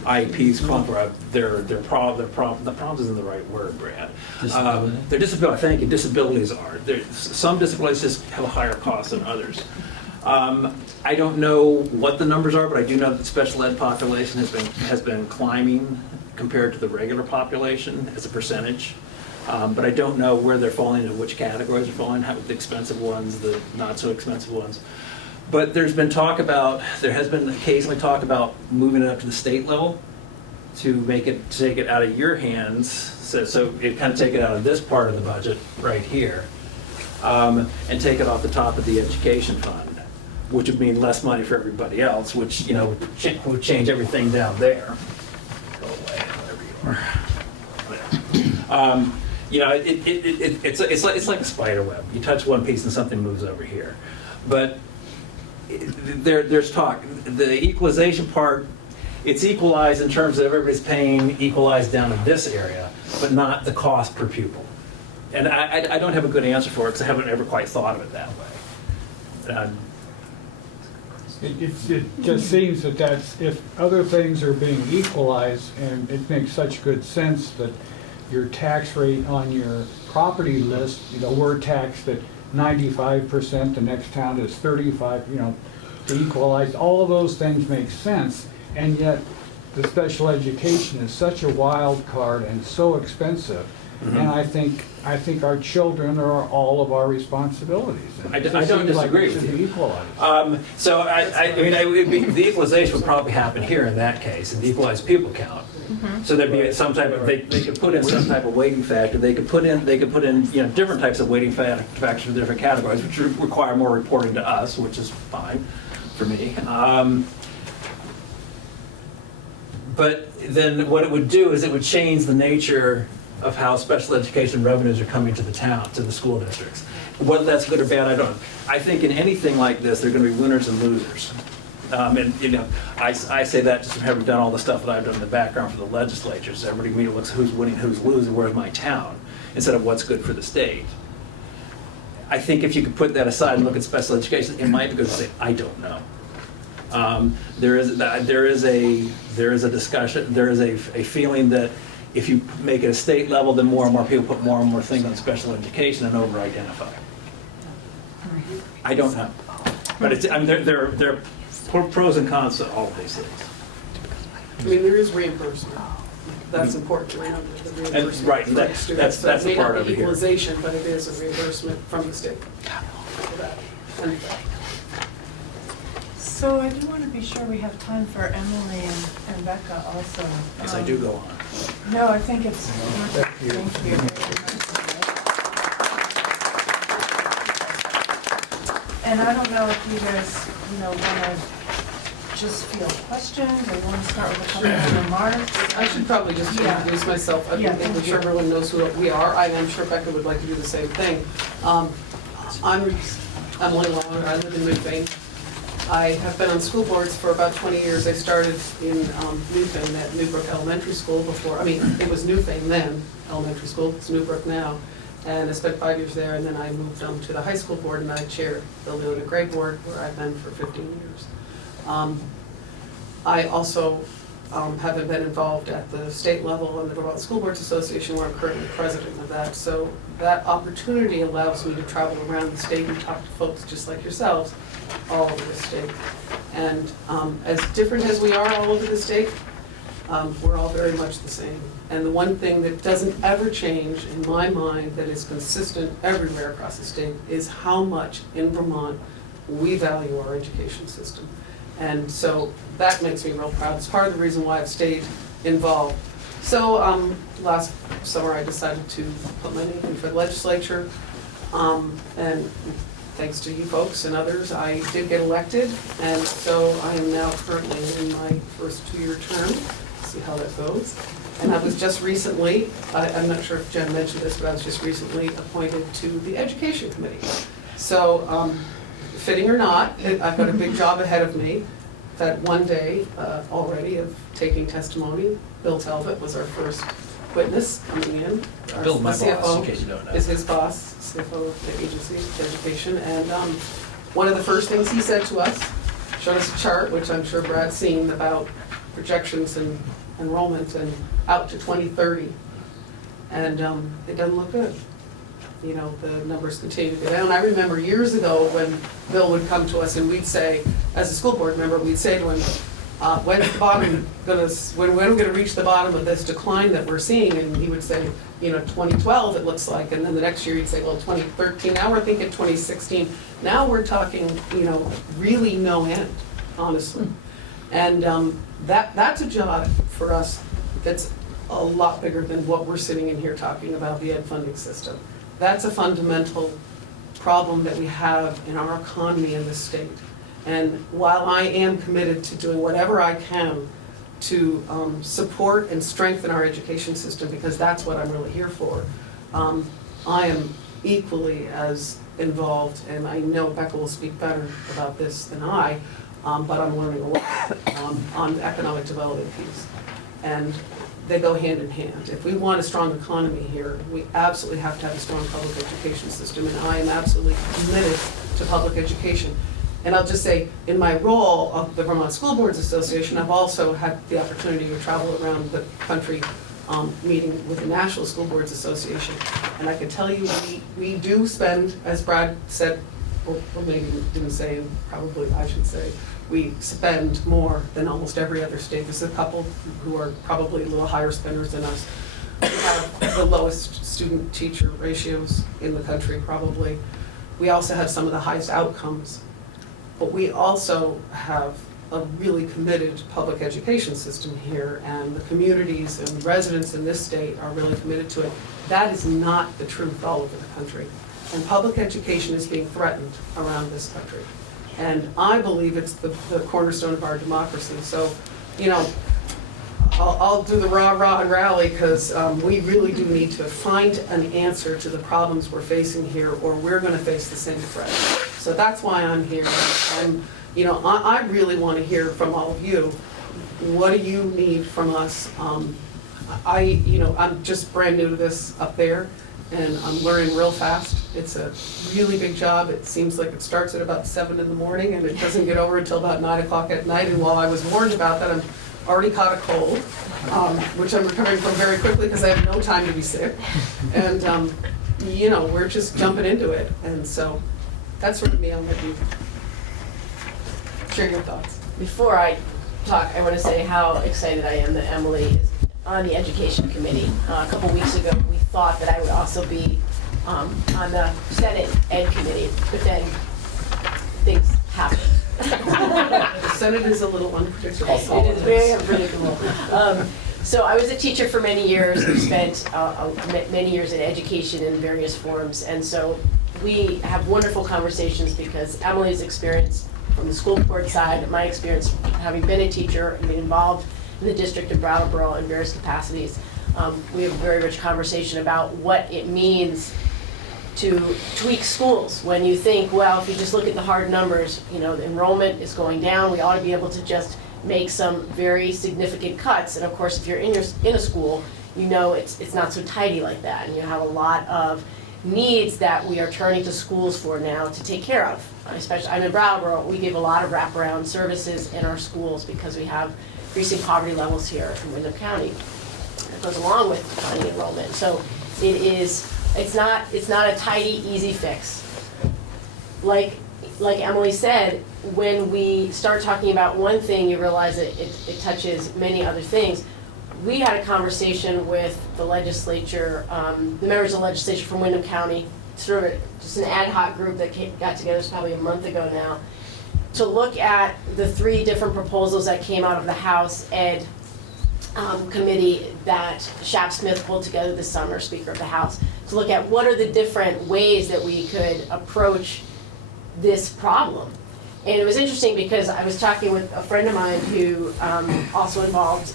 IEPs call for. The problems isn't the right word, Brad. Their disability, thank you, disabilities are. Some disabilities just have a higher cost than others. I don't know what the numbers are, but I do know that the special ed population has been climbing compared to the regular population as a percentage. But I don't know where they're falling into which categories they're falling, how the expensive ones, the not so expensive ones. But there has been occasionally talk about moving it up to the state level to take it out of your hands, so it kind of take it out of this part of the budget right here, and take it off the top of the education fund, which would mean less money for everybody else, which, you know, would change everything down there. Go away, whatever you are. You know, it's like a spider web. You touch one piece and something moves over here. But there's talk. The equalization part, it's equalized in terms of everybody's paying equalized down in this area, but not the cost per pupil. And I don't have a good answer for it because I haven't ever quite thought of it that way. It just seems that's, if other things are being equalized, and it makes such good sense that your tax rate on your property list, you know, we're taxed at 95%, the next town is 35, you know, to equalize, all of those things make sense, and yet the special education is such a wild card and so expensive. Mm-hmm. And I think our children are all of our responsibilities. I don't disagree with you. So the equalization would probably happen here in that case, in the equalized pupil count. Mm-hmm. So there'd be some type of, they could put in some type of weighting factor. They could put in you know, different types of weighting factors for different categories, which require more reporting to us, which is fine for me. But then what it would do is it would change the nature of how special education revenues are coming to the town, to the school districts. Whether that's good or bad, I don't know. I think in anything like this, there are going to be winners and losers. And you know, I say that just from having done all the stuff that I've done in the background for the legislatures. Everybody immediately looks who's winning, who's losing, where's my town, instead of what's good for the state. I think if you could put that aside and look at special education, it might be good to say, I don't know. There is a discussion, there is a feeling that if you make it a state level, then more and more people put more and more things on special education and over-identify. I don't know. But it's, I mean, there are pros and cons to all of these things. I mean, there is reimbursement. That's important to remember, the reimbursement right, for the students. that's the part over here. It may not be equalization, but it is a reimbursement from the state for that. And So I do want to be sure we have time for Emily and Becca also. Yes, I do go on. No, I think it's, thank you very much. And I don't know if you guys, you know, want to just field questions, or you want to start with a couple of remarks? I should probably just introduce myself. I'm sure everyone knows who we are. I'm sure Becca would like to do the same thing. I'm Emily Long. I live in Newfane. I have been on school boards for about 20 years. I started in Newfane at Newbrook Elementary School before, I mean, it was Newfane then, elementary school, it's Newbrook now. And I spent 5 years there, and then I moved on to the high school board, and I chaired the Leona Gray board, where I've been for 15 years. I also haven't been involved at the state level in the Vermont School Boards Association, where I'm currently president of that. So that opportunity allows me to travel around the state and talk to folks just like yourselves all over the state. And as different as we are all over the state, we're all very much the same. And the one thing that doesn't ever change in my mind, that is consistent everywhere across the state, is how much in Vermont we value our education system. And so that makes me real proud. It's part of the reason why I've stayed involved. So last summer I decided to put my name in for the legislature. And thanks to you folks and others, I did get elected. And so I am now currently in my first 2-year term. See how that goes. And I was just recently, I'm not sure if Jen mentioned this, but I was just recently appointed to the Education Committee. So, fitting or not, I've got a big job ahead of me. That one day already of taking testimony. Bill Talbot was our first witness coming in. Our Bill, my CFO boss, in case you don't know. is his boss, CFO of the agency of education. And one of the first things he said to us, showed us a chart, which I'm sure Brad's seen, about projections and enrollment and out to 2030. And it doesn't look good. You know, the numbers continue to go down. I remember years ago when Bill would come to us and we'd say, as a school board member, we'd say to him, when's the bottom when are we gonna reach the bottom of this decline that we're seeing? And he would say, you know, 2012 it looks like, and then the next year he'd say, well, 2013, now we're thinking 2016. Now we're talking, you know, really no end, honestly. And that's a job for us that's a lot bigger than what we're sitting in here talking about, the ed funding system. That's a fundamental problem that we have in our economy in this state. And while I am committed to doing whatever I can to support and strengthen our education system, because that's what I'm really here for, I am equally as involved, and I know Becca will speak better about this than I, but I'm learning a lot on the economic development piece. And they go hand in hand. If we want a strong economy here, we absolutely have to have a strong public education system, and I am absolutely committed to public education. And I'll just say, in my role of the Vermont School Boards Association, I've also had the opportunity to travel around the country meeting with the National School Boards Association. And I can tell you, we do spend, as Brad said, or maybe didn't say, and probably I should say, we spend more than almost every other state. There's a couple who are probably a little higher spenders than us. We have the lowest student-teacher ratios in the country, probably. We also have some of the highest outcomes. But we also have a really committed public education system here, and the communities and residents in this state are really committed to it. That is not the truth all over the country. And public education is being threatened around this country. And I believe it's the cornerstone of our democracy. So, you know, I'll do the rah-rah and rally, because we really do need to find an answer to the problems we're facing here, or we're gonna face the same threat. So that's why I'm here. And, you know, I really wanna hear from all of you. What do you need from us? You know, I'm just brand new to this up there, and I'm learning real fast. It's a really big job. It seems like it starts at about 7 in the morning, and it doesn't get over until about 9 o'clock at night. And while I was warned about that, I'm already caught a cold, which I'm recovering from very quickly because I have no time to be sick. And, you know, we're just jumping into it. And so that's sort of me. I'll let you share your thoughts. Before I talk, I want to say how excited I am that Emily is on the Education Committee. A couple weeks ago, we thought that I would also be on the Senate Ed Committee, but then things happened. The Senate is a little unpredictable. It is very unpredictable. So I was a teacher for many years. I've spent many years in education in various forms, and so we have wonderful conversations because Emily's experience from the school board side, my experience having been a teacher and been involved in the district of Brattleboro in various capacities, we have a very rich conversation about what it means to tweak schools. When you think, well, if you just look at the hard numbers, you know, the enrollment is going down, we ought to be able to just make some very significant cuts. And of course, if you're in a school, you know it's not so tidy like that, and you have a lot of needs that we are turning to schools for now to take care of. Especially, I'm in Brattleboro, we give a lot of wraparound services in our schools because we have increasing poverty levels here in Windham County. That goes along with declining enrollment. So it's not a tidy, easy fix. Like Emily said, when we start talking about one thing, you realize that it touches many other things. We had a conversation with the legislature, the members of the legislature from Windham County, sort of just an ad hoc group that got together, it's probably a month ago now, to look at the 3 different proposals that came out of the House Ed committee that Shap Smith pulled together this summer, Speaker of the House, to look at what are the different ways that we could approach this problem. And it was interesting because I was talking with a friend of mine who also involved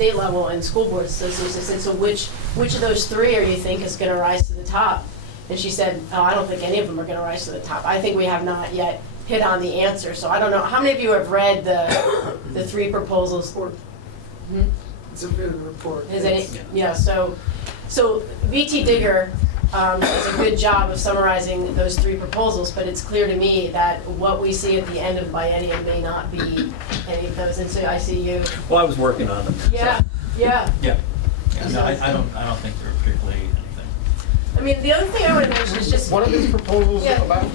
state level and school board association. I said, so which of those three are you think is gonna rise to the top? And she said, oh, I don't think any of them are gonna rise to the top. I think we have not yet hit on the answer. So I don't know, how many of you have read the three proposals? It's a good report. Is any, yeah, so VT Digger does a good job of summarizing those three proposals, but it's clear to me that what we see at the end of the biennium may not be any of those, and so I see you. Well, I was working on them. Yeah, yeah. Yeah. No, I don't think they're particularly anything. I mean, the other thing I want to mention is just. What are these proposals Yeah. about?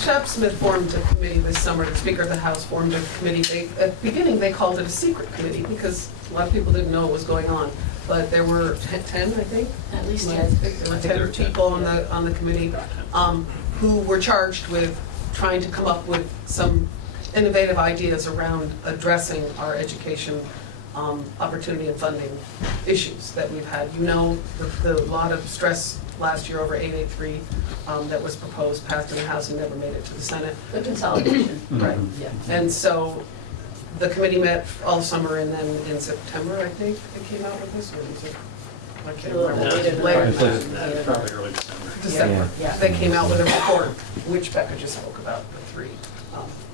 Shep Smith formed a committee this summer, the Speaker of the House formed a committee. At the beginning, they called it a secret committee because a lot of people didn't know what was going on. But there were 10, I think? At least 10. There were 10 people on the committee who were charged with trying to come up with some innovative ideas around addressing our education opportunity and funding issues that we've had. You know, the lot of stress last year over 883 that was proposed, passed in the House and never made it to the Senate. The consolidation. Right. Yeah. And so the committee met all summer and then in September, I think, they came out with this, or was it? I can't remember. Later. Probably early December. December. Yeah. They came out with a report, which Becca just spoke about, the three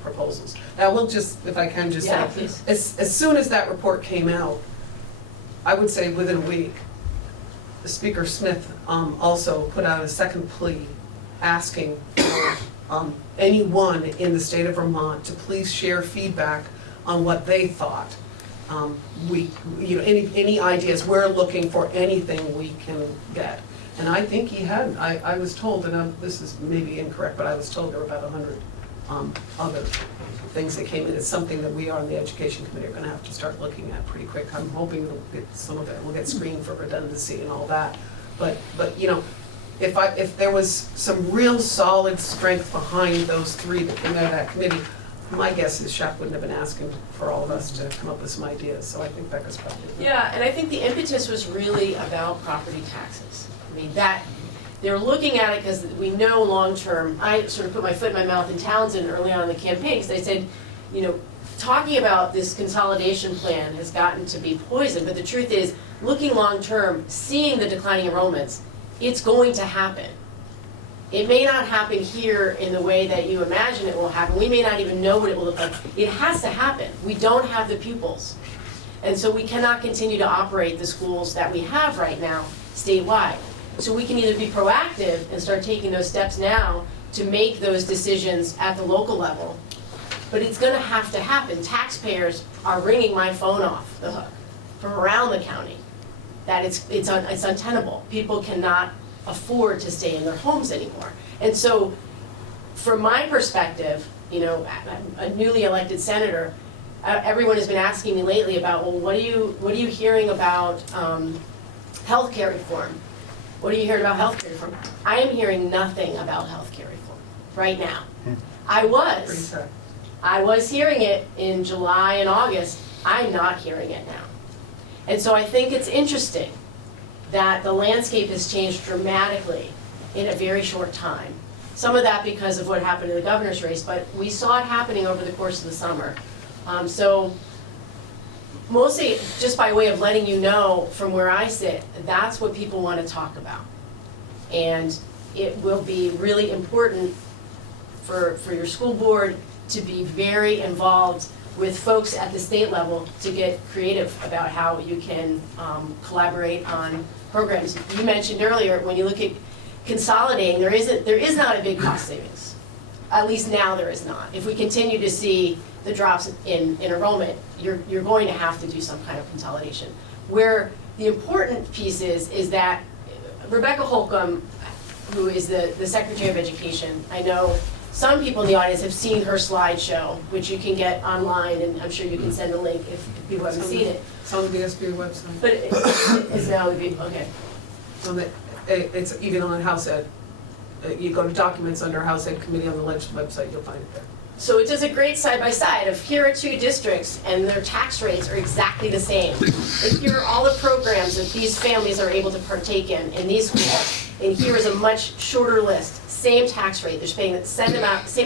proposals. Now, we'll just, if I can just Yeah, say, please. as soon as that report came out, I would say within a week, Speaker Smith also put out a second plea asking for anyone in the state of Vermont to please share feedback on what they thought. Any ideas, we're looking for anything we can get. And I think he had, I was told, and this is maybe incorrect, but I was told there were about 100 other things that came in. It's something that we on the Education Committee are gonna have to start looking at pretty quick. I'm hoping some of it will get screened for redundancy and all that. But you know, if there was some real solid strength behind those three that came out of that committee, my guess is Shep wouldn't have been asking for all of us to come up with some ideas. So I think Becca's probably. Yeah, and I think the impetus was really about property taxes. I mean, that, they're looking at it because we know long-term, I sort of put my foot in my mouth in Townsend early on in the campaign, because they said, you know, talking about this consolidation plan has gotten to be poison, but the truth is, looking long-term, seeing the declining enrollments, it's going to happen. It may not happen here in the way that you imagine it will happen. We may not even know what it will look like. It has to happen. We don't have the pupils. And so we cannot continue to operate the schools that we have right now statewide. So we can either be proactive and start taking those steps now to make those decisions at the local level, but it's gonna have to happen. Taxpayers are ringing my phone off the hook from around the county, that it's untenable. People cannot afford to stay in their homes anymore. And so, from my perspective, you know, a newly elected senator, everyone has been asking me lately about, well, what are you hearing about healthcare reform? What are you hearing about healthcare reform? I am hearing nothing about healthcare reform right now. I was hearing it in July and August. I'm not hearing it now. And so I think it's interesting that the landscape has changed dramatically in a very short time. Some of that because of what happened in the governor's race, but we saw it happening over the course of the summer. So mostly just by way of letting you know from where I sit, that's what people want to talk about. And it will be really important for your school board to be very involved with folks at the state level to get creative about how you can collaborate on programs. You mentioned earlier, when you look at consolidating, there is not a big cost savings. At least now there is not. If we continue to see the drops in enrollment, you're going to have to do some kind of consolidation. Where the important piece is that Rebecca Holcomb, who is the Secretary of Education, I know some people in the audience have seen her slideshow, which you can get online, and I'm sure you can send a link if people haven't seen it. It's on the SBA website. But it's now, okay. It's even on House Ed. You go to documents under House Ed Committee on the website, you'll find it there. So it does a great side-by-side of here are two districts and their tax rates are exactly the same. And here are all the programs that these families are able to partake in these schools. And here is a much shorter list, same tax rate, they're paying the same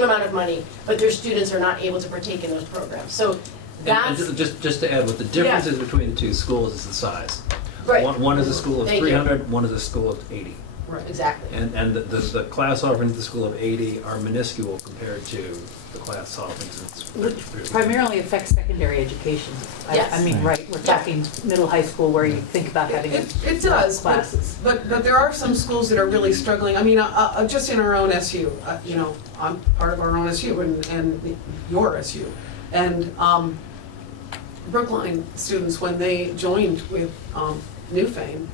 amount of money, but their students are not able to partake in those programs. So That's, Just to add, what the difference is between the two schools is the size. right. One is a school of Thank you. 300, one is a school of 80. Right. And the class offerings at the school of 80 are minuscule compared to the class offerings at the school. Which primarily affects secondary education. Yes. I mean, right, we're talking middle, high school where you think about having It does, classes. but there are some schools that are really struggling. I mean, just in our own SU, you know, I'm part of our own SU and your SU. And Brookline students, when they joined with Newfane,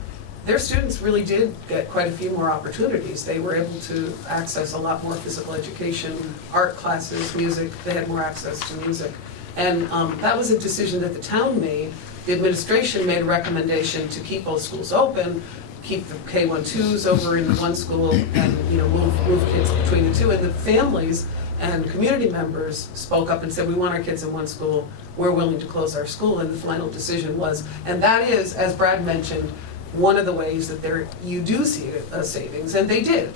their students really did get quite a few more opportunities. They were able to access a lot more physical education, art classes, music. They had more access to music. And that was a decision that the town made. The administration made a recommendation to keep both schools open, keep the K-1-2s over in one school, and, you know, move kids between the two. And the families and community members spoke up and said, we want our kids in one school. We're willing to close our school. And the final decision was, and that is, as Brad mentioned, one of the ways that you do see a savings, and they did,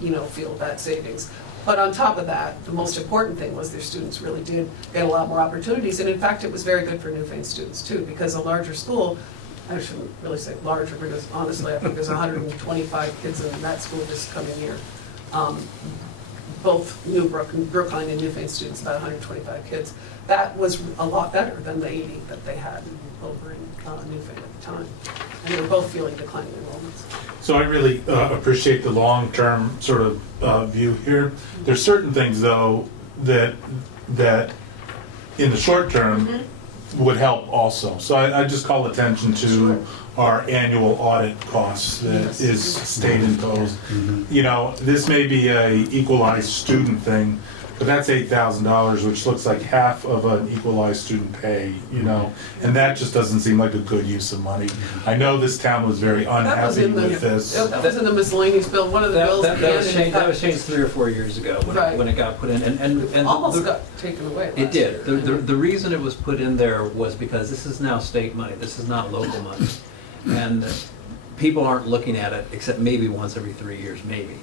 you know, feel that savings. But on top of that, the most important thing was their students really did get a lot more opportunities, and in fact, it was very good for Newfane students too, because a larger school, I shouldn't really say larger, because honestly, I think there's 125 kids in that school this coming year. Both Brookline and Newfane students, about 125 kids. That was a lot better than the 80 that they had over in Newfane at the time. And they were both feeling declining enrollments. So I really appreciate the long-term sort of view here. There's certain things, though, that in the short term would help also. So I just call attention to our annual audit costs that is state imposed. You know, this may be a equalized student thing, but that's $8,000, which looks like half of an equalized student pay, you know, and that just doesn't seem like a good use of money. I know this town was very unhappy with this. That was in the miscellaneous bill, one of the bills. That was changed 3 or 4 years ago when it got put in, and almost got taken away. It did. The reason it was put in there was because this is now state money. This is not local money, and people aren't looking at it except maybe once every 3 years, maybe.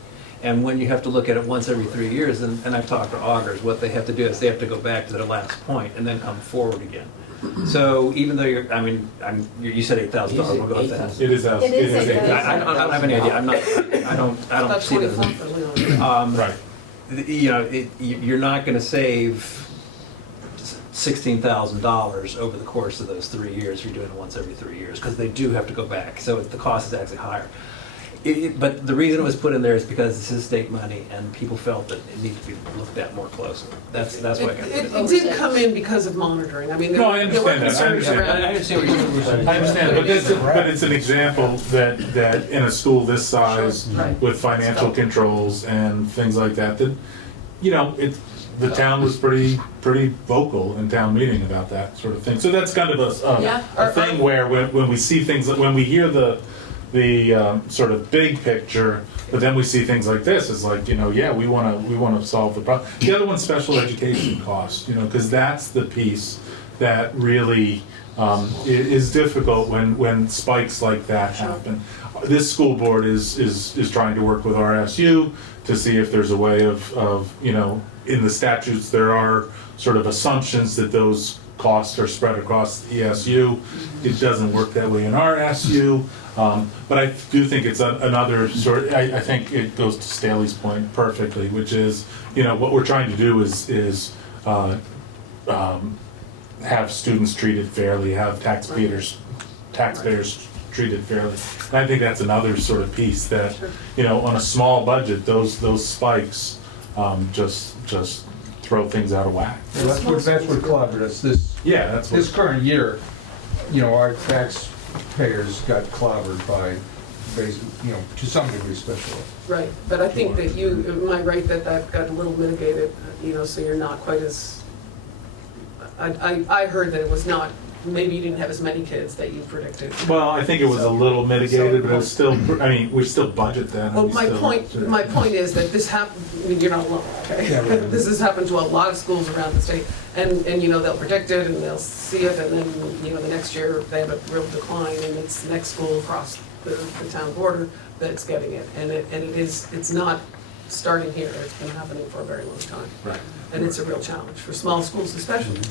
And when you have to look at it once every 3 years, and I've talked to augurs, what they have to do is they have to go back to their last point and then come forward again. So even though you said $8,000, we'll go with that. It is $8,000. I don't have any idea. I don't see that. Right. You know, you're not going to save $16,000 over the course of those 3 years if you're doing it once every 3 years, because they do have to go back. So the cost is actually higher. But the reason it was put in there is because this is state money, and people felt that it needed to be looked at more closely. That's why I got put in. It did come in because of monitoring. I mean, No, I there were understand that. concerns around. I understand what you're saying. I understand, but it's an example that in a school this size, Right. with financial controls and things like that, you know, the town was pretty vocal in town meeting about that sort of thing. So that's kind of a thing where when we see things, when we hear the sort of big picture, but then we see things like this, it's like, you know, yeah, we want to solve the problem. The other one's special education costs, you know, because that's the piece that really is difficult when spikes like that happen. This school board is trying to work with RSU to see if there's a way of, you know, in the statutes there are sort of assumptions that those costs are spread across the ESU. It doesn't work that way in our SU. But I do think it's another sort. I think it goes to Staley's point perfectly, which is, you know, what we're trying to do is have students treated fairly, have taxpayers treated fairly. And I think that's another sort of piece that, you know, on a small budget, those spikes just throw things out of whack. Well, that's what clobbered us this current year. You know, our taxpayers got clobbered by, you know, to some degree, special. Right, but I think that am I right that got a little mitigated, you know, so you're not quite as, I heard that it was not, maybe you didn't have as many kids that you predicted. Well, I think it was a little mitigated, but it's still, I mean, we still budget that. Well, my point is that this happened, I mean, you're not alone, okay? Yeah, right. This has happened to a lot of schools around the state, and you know, they'll predict it, and they'll see it, and then, you know, the next year, they have a real decline, and it's the next school across the town border that's getting it, and it's not starting here, it's been happening for a very long time. Right. And it's a real challenge, for small schools especially.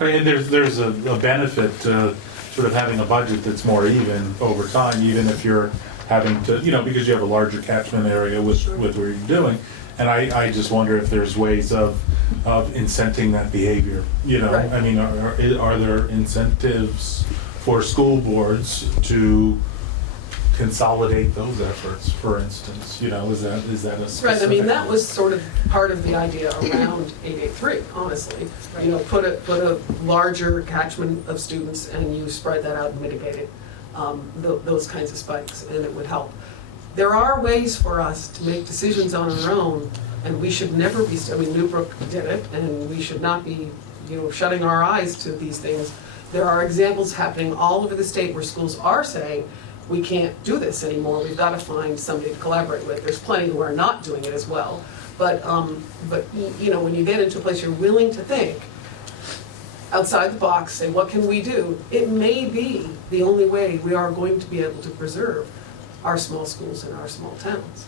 I mean, there's a benefit to sort of having a budget that's more even over time, even if you're having to, because you have a larger catchment area with what you're doing. And I just wonder if there's ways of incenting that behavior, Right. I mean, are there incentives for school boards to consolidate those efforts, for instance? Is that a specific? Right, I mean, that was sort of part of the idea around 883, honestly. Put a larger catchment of students and you spread that out and mitigate it, those kinds of spikes, and it would help. There are ways for us to make decisions on our own, and we should never be, Newbrook did it, and we should not be, shutting our eyes to these things. There are examples happening all over the state where schools are saying, we can't do this anymore, we've got to find somebody to collaborate with. There's plenty who are not doing it as well. But when you get into a place you're willing to think outside the box, say, what can we do? It may be the only way we are going to be able to preserve our small schools and our small towns.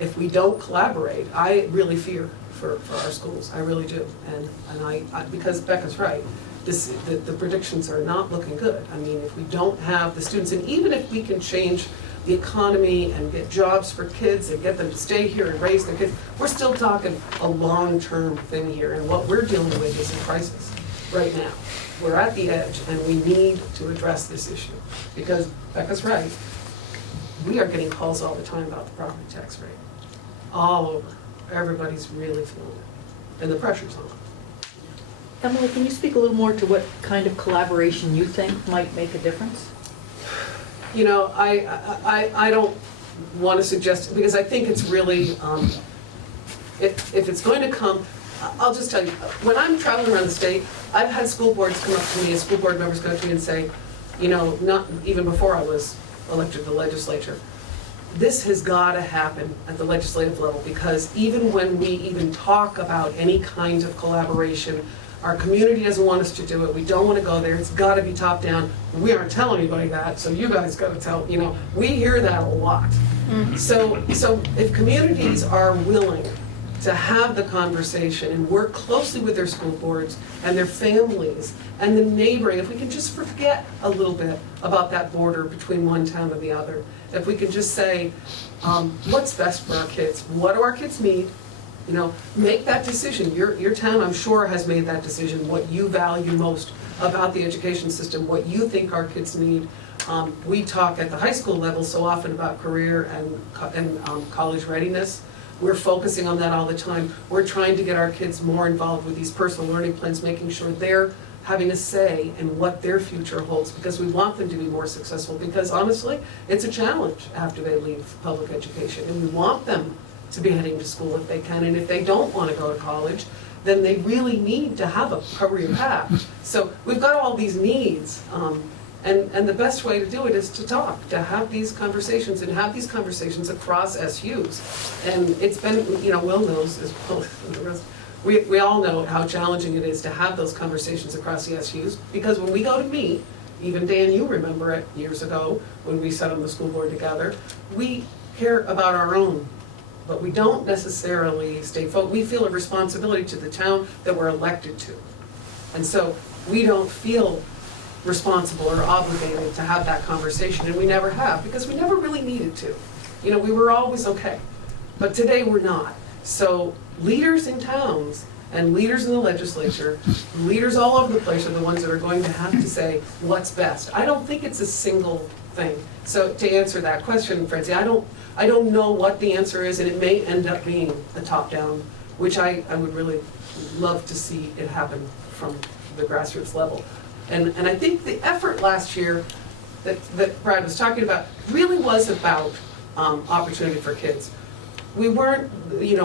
If we don't collaborate, I really fear for our schools, I really do. And I because Becca's right, the predictions are not looking good. I mean, if we don't have the students, and even if we can change the economy and get jobs for kids and get them to stay here and raise their kids, we're still talking a long-term thing here. And what we're dealing with is a crisis right now. We're at the edge and we need to address this issue. Because Becca's right, we are getting calls all the time about the property tax rate. All over. Everybody's really feeling it. And the pressure's on. Emily, can you speak a little more to what kind of collaboration you think might make a difference? I don't want to suggest, because I think it's really, if it's going to come, I'll just tell you, when I'm traveling around the state, I've had school boards come up to me and school board members come up to me and say, not even before I was elected to the legislature, this has got to happen at the legislative level, because even when we even talk about any kind of collaboration, our community doesn't want us to do it, we don't want to go there, it's got to be top down. We aren't telling anybody that, so you guys got to tell, we hear that a lot. Mm-hmm. So if communities are willing to have the conversation and work closely with their school boards and their families and the neighboring, if we can just forget a little bit about that border between one town and the other, if we can just say, what's best for our kids, what do our kids need, make that decision. Your town, I'm sure, has made that decision, what you value most about the education system, what you think our kids need. We talk at the high school level so often about career and college readiness. We're focusing on that all the time. We're trying to get our kids more involved with these personal learning plans, making sure they're having a say in what their future holds, because we want them to be more successful, because honestly, it's a challenge after they leave public education, and we want them to be heading to school if they can, and if they don't want to go to college, then they really need to have a career path. So we've got all these needs, and the best way to do it is to talk, to have these conversations, and have these conversations across SUs. And it's been, Will knows as well as the rest, we all know how challenging it is to have those conversations across the SUs, because when we go to meet, even Dan, you remember it years ago when we sat on the school board together, we care about our own, but we don't necessarily stay focused. We feel a responsibility to the town that we're elected to. And so we don't feel responsible or obligated to have that conversation, and we never have, because we never really needed to. We were always okay, but today we're not. So leaders in towns and leaders in the legislature, leaders all over the place are the ones that are going to have to say what's best. I don't think it's a single thing. So to answer that question, Francie, I don't know what the answer is, and it may end up being a top-down, which I would really love to see it happen from the grassroots level. And I think the effort last year that Brad was talking about really was about opportunity for kids. We weren't, we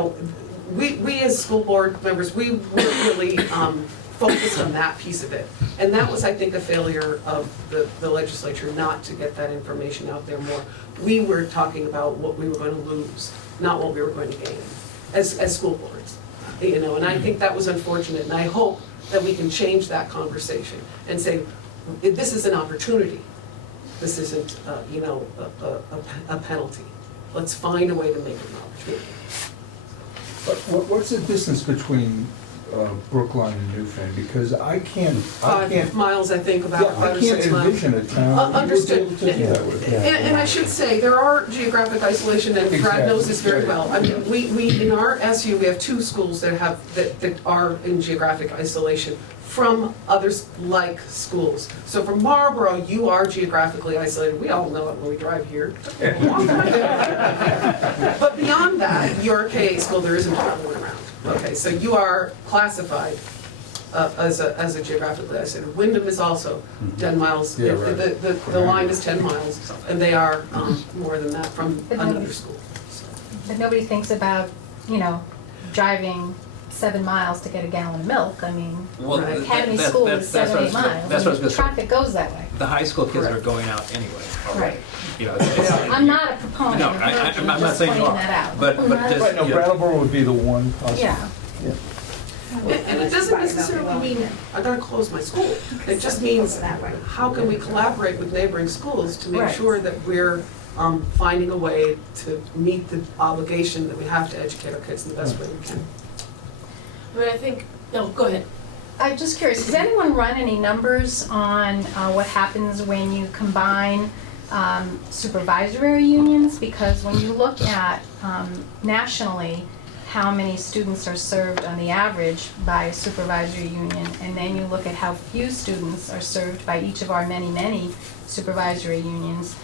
as school board members, we weren't really focused on that piece of it. And that was, I think, a failure of the legislature not to get that information out there more. We were talking about what we were going to lose, not what we were going to gain as school boards. And I think that was unfortunate, and I hope that we can change that conversation and say, this is an opportunity. This isn't, a penalty. Let's find a way to make it an opportunity. But what's the distance between Brookline and Newfane, because I can't, 5 miles, I think, yeah, about I 5 or can't 6 miles. envision a town that would be Understood. able to do that with. And I should say, there are geographic isolation, and Brad knows this very well. I mean, we, in our SU, we have 2 schools that are in geographic isolation from others like schools. So from Marlboro, you are geographically isolated. We all know it when we drive here. But beyond that, your KA school, there isn't another one around. Okay, so you are classified as a geographically isolated. Wyndham is also 10 miles. Yeah, right. The line is 10 miles, and they are more than that from another school. But nobody thinks about, you know, driving 7 miles to get a gallon of milk. I mean, Well, Right. Academy School is 7, 8 miles. That's what I was I mean, gonna say. traffic goes that way. The high school kids are Correct. going out anyway. Right. You know, it's- I'm not a proponent No, of I'm encouraging, not just saying you pointing are, that out. but just, Right, no, you know, Brattleboro would be the one possible. Yeah. And it doesn't necessarily mean, I gotta close my school. It just means, how can we collaborate with neighboring schools to make Right. sure that we're finding a way to meet the obligation that we have to educate our kids in the best way we can. But I think, no, go ahead. I'm just curious, does anyone run any numbers on what happens when you combine supervisory unions? Because when you look at nationally, how many students are served on the average by a supervisory union, and then you look at how few students are served by each of our many, many supervisory unions.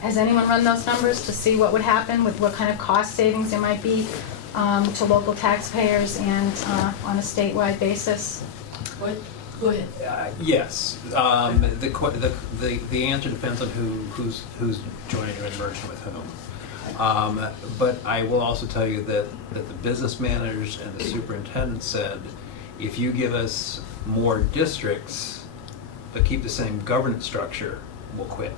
Has anyone run those numbers to see what would happen with what kind of cost savings there might be to local taxpayers and on a statewide basis? What? Go ahead. Yes. The answer depends on who's joining or merging with whom. But I will also tell you that the business managers and the superintendent said, if you give us more districts but keep the same governance structure, we'll quit.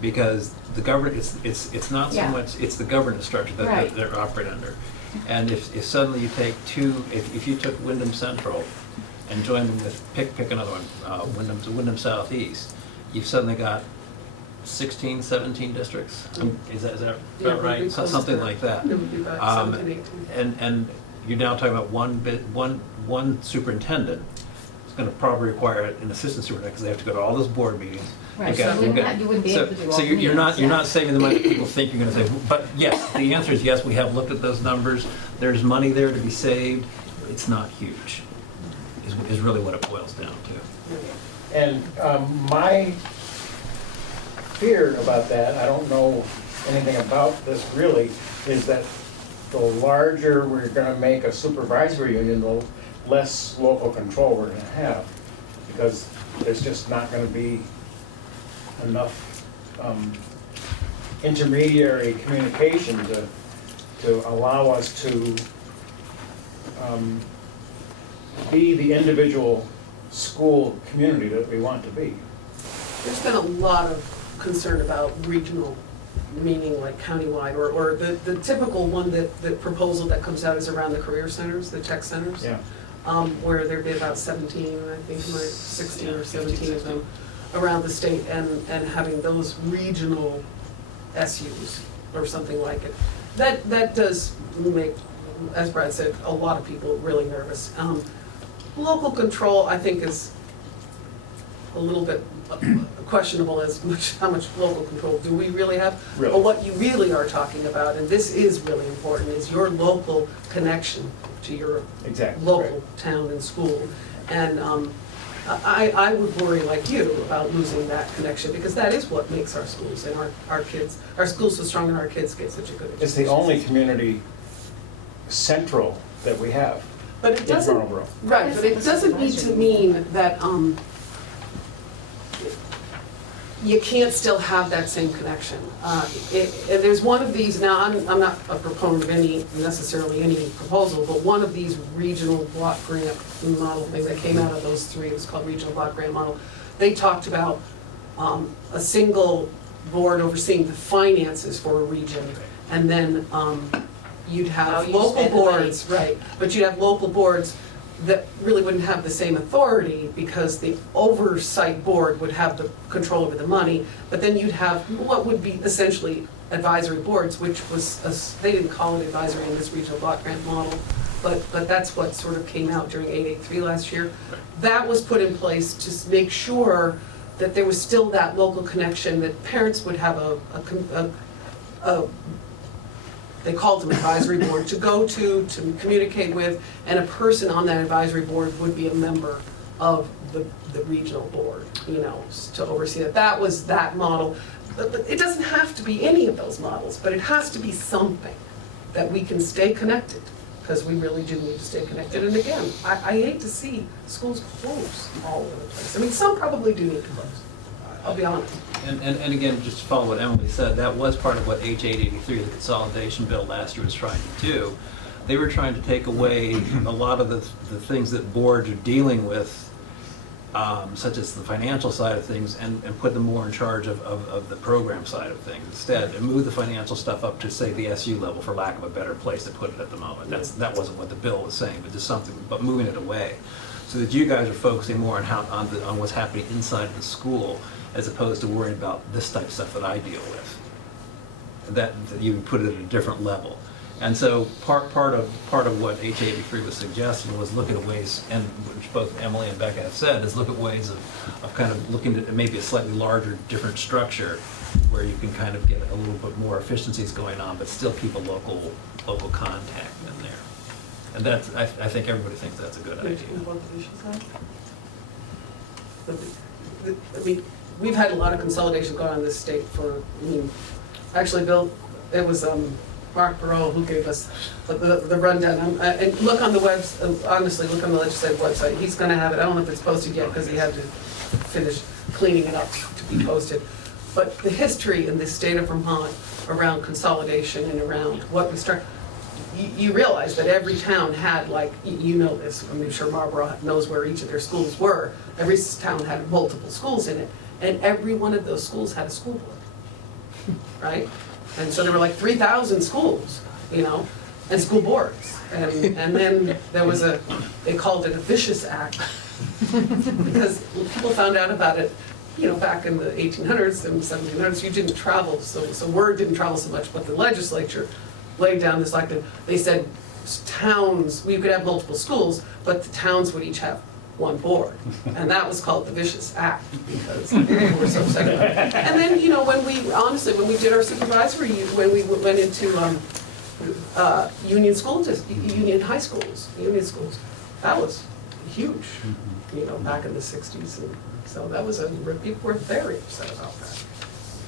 Because the government, it's not so Yeah. much, it's the governance structure that Right. they're operating under. And if suddenly you take if you took Windham Central and joined them with, pick another one, Windham Southeast, you've suddenly got 16, 17 districts. Is that Yeah, about right? maybe close Something to like that. It would be about 17, 18. And you're now talking about one superintendent. It's gonna probably require an assistant superintendent, because they have to go to all those board meetings. Right, You've got- so you wouldn't be able to do all So the you're not meetings, saving the money people think you're gonna save. But yes, the answer is yes, we have looked at those numbers. There's money there to be saved. It's not huge, is really what it boils down to. And my fear about that, I don't know anything about this really, is that the larger we're gonna make a supervisory union, the less local control we're gonna have. Because there's just not gonna be enough intermediary communication to allow us to be the individual school community that we want to be. There's been a lot of concern about regional, meaning like countywide, or the typical one the proposal that comes out is around the career centers, the tech centers. Yeah. Where there'd be about 17, I think, 16 or 17 of them around the state, and having those regional SUs or something like it. That does make, as Brad said, a lot of people really nervous. Local control, I think, is a little bit questionable as much how much local control do we really have. Really? But what you really are talking about, and this is really important, is your local connection to your Exactly. local town and school. And I would worry like you about losing that connection, because that is what makes our schools and our kids, our schools so strong and our kids get such a good education. It's the only community central that we have But it in doesn't, Marlboro. right, but it doesn't need to mean that you can't still have that same connection. There's one of these, now I'm not a proponent of necessarily any proposal, but one of these regional block grant model things that came out of those 3, it was called regional block grant model. They talked about a single board overseeing the finances for a region, and then you'd How have you local spend the money. boards, right, but you'd have local boards that really wouldn't have the same authority, because the oversight board would have the control over the money, but then you'd have what would be essentially advisory boards, which was, they didn't call it advisory in this regional block grant model, but that's what sort of came out during 883 last year. That was put in place to make sure that there was still that local connection, that parents would have a they called them advisory board, to go to communicate with, and a person on that advisory board would be a member of the regional board, you know, to oversee it. That was that model. But it doesn't have to be any of those models, but it has to be something that we can stay connected, because we really do need to stay connected. And again, I hate to see schools close all over the place. I mean, some probably do need to close, I'll be honest. And again, just to follow what Emily said, that was part of what H.883, the consolidation bill last year, was trying to do. They were trying to take away a lot of the things that boards are dealing with, such as the financial side of things, and put them more in charge of the program side of things instead, and move the financial stuff up to, say, the SU level, for lack of a better place to put it at the moment. That wasn't what the bill was saying, but just something, but moving it away, so that you guys are focusing more on what's happening inside the school, as opposed to worrying about this type of stuff that I deal with. That you can put it at a different level. And so part of what H.883 was suggesting was look at ways, and which both Emily and Becca have said, is look at ways of kind of looking at maybe a slightly larger, different structure, where you can kind of get a little bit more efficiencies going on, but still keep a local contact in there. And that's, I think everybody thinks that's a good idea. I mean, we've had a lot of consolidation going on in this state for, I mean, actually, Bill, it was Marlboro who gave us the rundown. And look on the honestly, look on the legislative website. He's gonna have it. I don't know if it's posted yet, because he had to finish cleaning it up to be posted. But the history in the state of Vermont around consolidation and around what we start, you realize that every town had, like, you know this, I'm sure Marlboro knows where each of their schools were. Every town had multiple schools in it, and every one of those schools had a school board, right? And so there were like 3,000 schools, you know, and school boards. And then there was they called it a vicious act, because people found out about it, you know, back in the 1800s and 1700s. You didn't travel, so word didn't travel so much, but the legislature laid down this, like, they said towns, we could have multiple schools, but the towns would each have one board. And that was called the vicious act, because they were so upset about it. And then, you know, when we did our supervisory, when we went into union high schools, union schools, that was huge, you know, back in the 60s. And so that was people were very upset about that.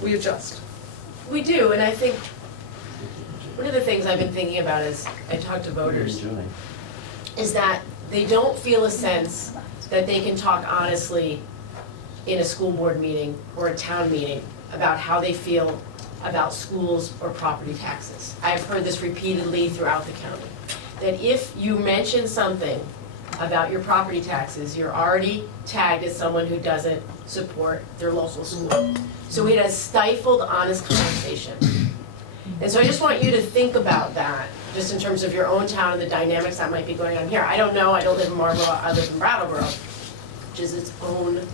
We adjust. We do, and I think one of the things I've been thinking about as I talk to voters is that they don't feel a sense that they can talk honestly in a school board meeting or a town meeting about how they feel about schools or property taxes. I've heard this repeatedly throughout the county, that if you mention something about your property taxes, you're already tagged as someone who doesn't support their local school. So it has stifled honest conversation. And so I just want you to think about that, just in terms of your own town and the dynamics that might be going on here. I don't know, I don't live in Marlboro, I live in Brattleboro, which is its own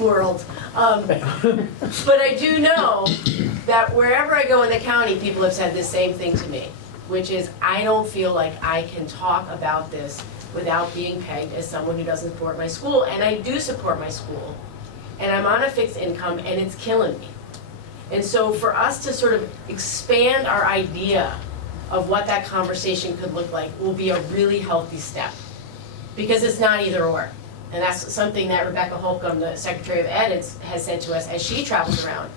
world. But I do know that wherever I go in the county, people have said the same thing to me, which is, I don't feel like I can talk about this without being pegged as someone who doesn't support my school. And I do support my school, and I'm on a fixed income, and it's killing me. And so for us to sort of expand our idea of what that conversation could look like will be a really healthy step, because it's not either or. And that's something that Rebecca Holcomb, the Secretary of Ed, has said to us as she travels around.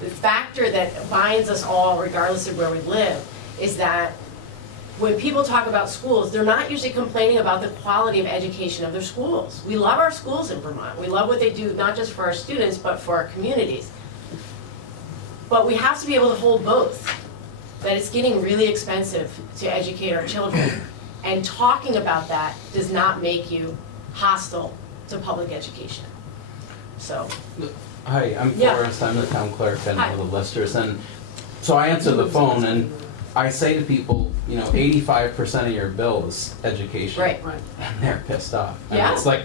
The factor that binds us all, regardless of where we live, is that when people talk about schools, they're not usually complaining about the quality of education of their schools. We love our schools in Vermont. We love what they do, not just for our students, but for our communities. But we have to be able to hold both, that it's getting really expensive to educate our children. And talking about that does not make you hostile to public education. So. Hi, I'm Yeah. Forrest, I'm the town clerk and Hi. one of the listers, and so I answer the phone and I say to people, you know, 85% of your bill is education. Right. And they're pissed off. And Yeah. it's like,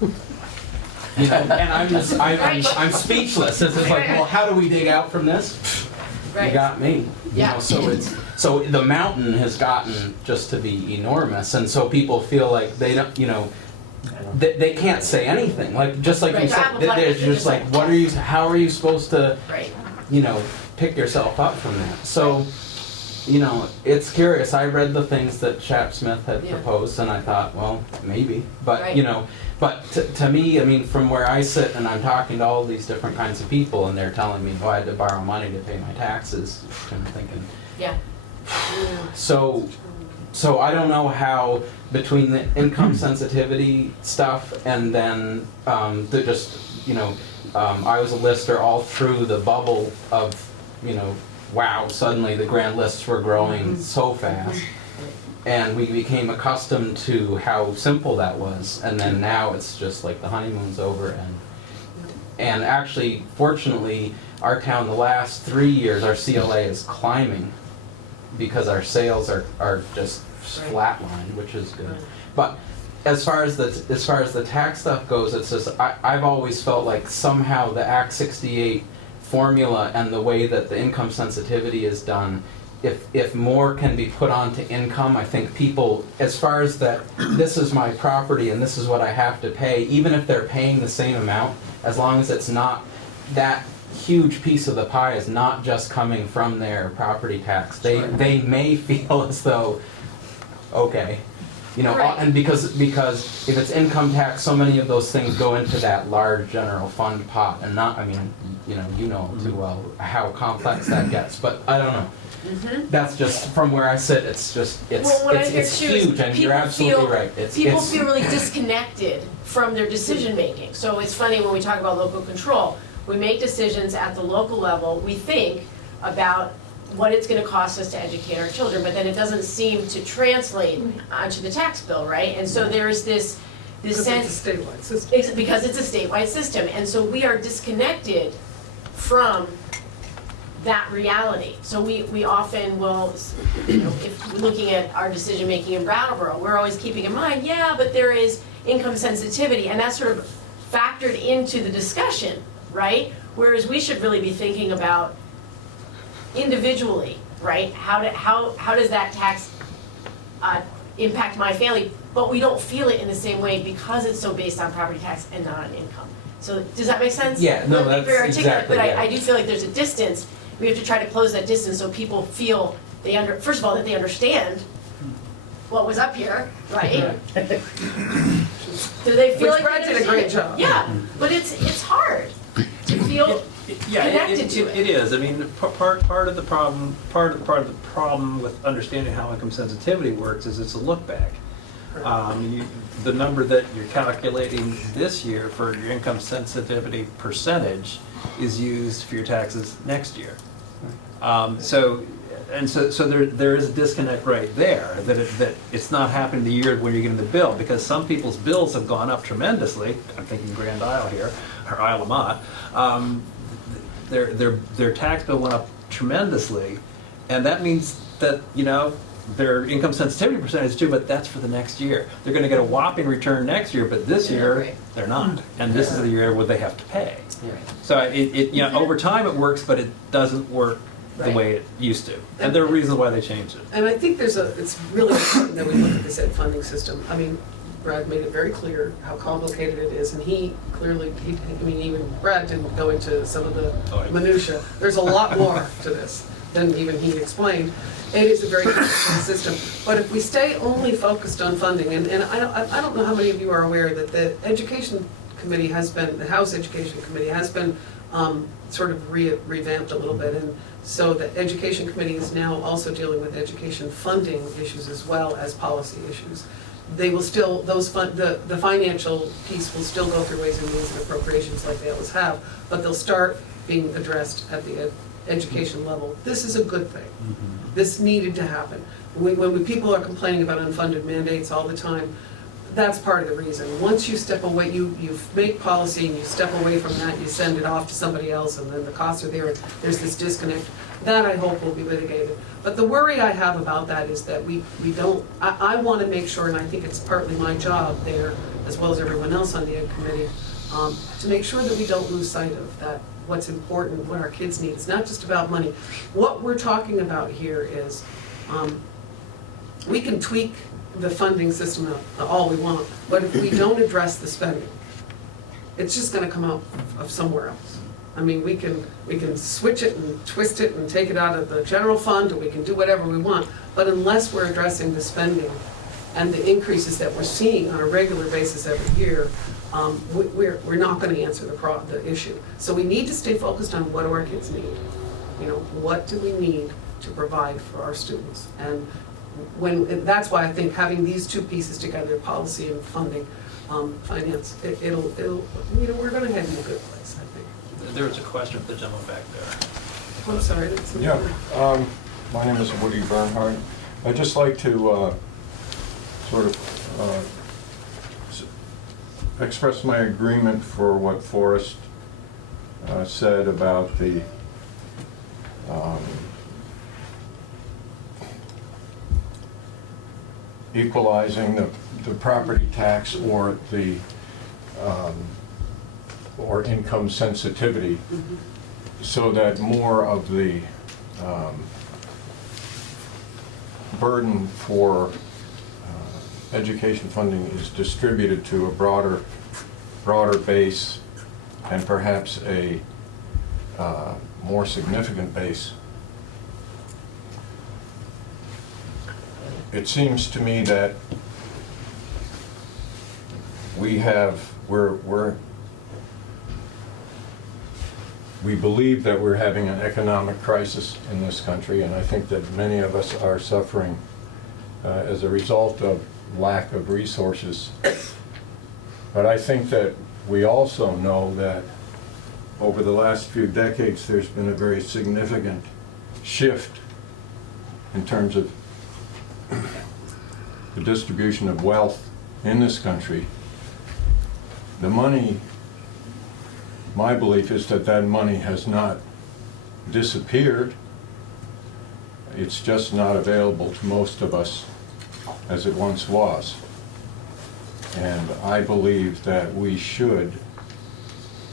you know, and I'm speechless. It's just like, well, how do we dig out from this? you Right. got me. Yeah. So the mountain has gotten just to be enormous, and so people feel like they don't, they can't say anything. Like just like Right, you said, apple pie, they're it's just like, what are you? How are you supposed to, Right. pick yourself up from that? So, it's curious. I read the things that Chap Smith had Yeah. proposed, and I thought, well, maybe, but Right. But to me, I mean, from where I sit and I'm talking to all these different kinds of people, and they're telling me, I had to borrow money to pay my taxes. I'm thinking, Yeah. so I don't know how between the income sensitivity stuff and then the just I was a lister all through the bubble of wow, suddenly the grand lists were growing so fast. And we became accustomed to how simple that was, and then now it's just like the honeymoon's over. And actually, fortunately, our town the last 3 years, our CLA is climbing because our sales are just flatlined, which is good. But as far as the tax stuff goes, it's just I've always felt like somehow the Act 68 formula and the way that the income sensitivity is done. If more can be put onto income, I think people, as far as that, this is my property and this is what I have to pay, even if they're paying the same amount, as long as it's not, that huge piece of the pie is not just coming from their property tax. They may feel as though, okay, Right. and because if it's income tax, so many of those things go into that large general fund pot, and not, I mean, you know too well how complex that gets, but I don't know. That's just from where I sit. It's Well, what I hear it's too is huge, and you're people absolutely feel- right. People feel really disconnected from their decision making. So it's funny when we talk about local control, we make decisions at the local level, we think about what it's gonna cost us to educate our children, but then it doesn't seem to translate onto the tax bill, right? And so there's this Because sense. it's a statewide system. Because it's a statewide system, and so we are disconnected from that reality. So we often will, if we're looking at our decision-making in Brattleboro, we're always keeping in mind, yeah, but there is income sensitivity, and that's sort of factored into the discussion, right? Whereas we should really be thinking about individually, right? How does that tax impact my family? But we don't feel it in the same way because it's so based on property tax and not on income. So does that make sense? Yeah, no, Not being that's very articulate, exactly, but yeah. I do feel like there's a distance. We have to try to close that distance so people feel first of all, that they understand what was up here, right? Do they feel Which like Brad they did a great understand? job. Yeah, but it's hard to feel connected to it. It is. I mean, part of the problem with understanding how income sensitivity works is it's a look back. The number that you're calculating this year for your income sensitivity percentage is used for your taxes next year. So there is a disconnect right there, that it's not happening the year when you're getting the bill, because some people's bills have gone up tremendously. I'm thinking Grand Isle here, or Isle of Mott. Their tax bill went up tremendously, and that means that, their income sensitivity percentage too, but that's for the next year. They're gonna get a whopping return next year, but this year, right. they're not. And this is the year where they have to pay. Right. So over time it works, but it doesn't work the Right. way it used to. And there are reasons why they changed it. And I think it's really important that we look at this ed funding system. I mean, Brad made it very clear how complicated it is, and he clearly, even Brad didn't go into some of the minutia. There's a lot more to this than even he explained. It is a very complicated system, but if we stay only focused on funding, and I don't know how many of you are aware that the Education Committee the House Education Committee has been sort of revamped a little bit, and so the Education Committee is now also dealing with education funding issues as well as policy issues. They will still, the financial piece will still go through Ways and Means and Appropriations like they always have, but they'll start being addressed at the education level. This is a good thing. This needed to happen. When people are complaining about unfunded mandates all the time, that's part of the reason. Once you step away, you make policy and you step away from that, you send it off to somebody else, and then the costs are there, there's this disconnect. That I hope will be litigated. But the worry I have about that is that we don't, I want to make sure, and I think it's partly my job there, as well as everyone else on the Ed Committee, to make sure that we don't lose sight of that what's important, what our kids need. It's not just about money. What we're talking about here is, we can tweak the funding system all we want, but if we don't address the spending, it's just gonna come out of somewhere else. I mean, we can switch it and twist it and take it out of the general fund, or we can do whatever we want, but unless we're addressing the spending and the increases that we're seeing on a regular basis every year, we're not gonna answer the issue. So we need to stay focused on what do our kids need? You know, what do we need to provide for our students? And that's why I think having these two pieces together, policy and funding, finance, it'll, you know, we're gonna head in a good place, I think. There was a question for the gentleman back there. I'm sorry, I didn't see. Yeah, my name is Woody Bernhardt. I'd just like to sort of express my agreement for what Forrest said about the equalizing the property tax or the or income sensitivity, so that more of the burden for education funding is distributed to a broader base, and perhaps a more significant base. It seems to me that we believe that we're having an economic crisis in this country, and I think that many of us are suffering as a result of lack of resources. But I think that we also know that over the last few decades there's been a very significant shift in terms of the distribution of wealth in this country. The money, my belief is that that money has not disappeared. It's just not available to most of us as it once was. And I believe that we should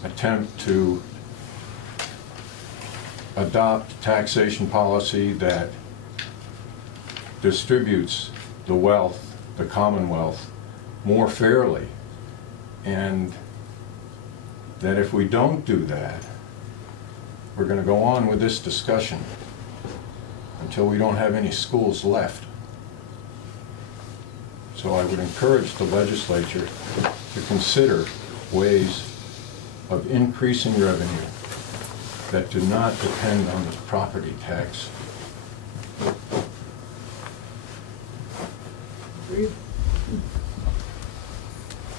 attempt to adopt taxation policy that distributes the wealth, the commonwealth, more fairly. And that if we don't do that, we're going to go on with this discussion until we don't have any schools left. So I would encourage the legislature to consider ways of increasing revenue that do not depend on the property tax.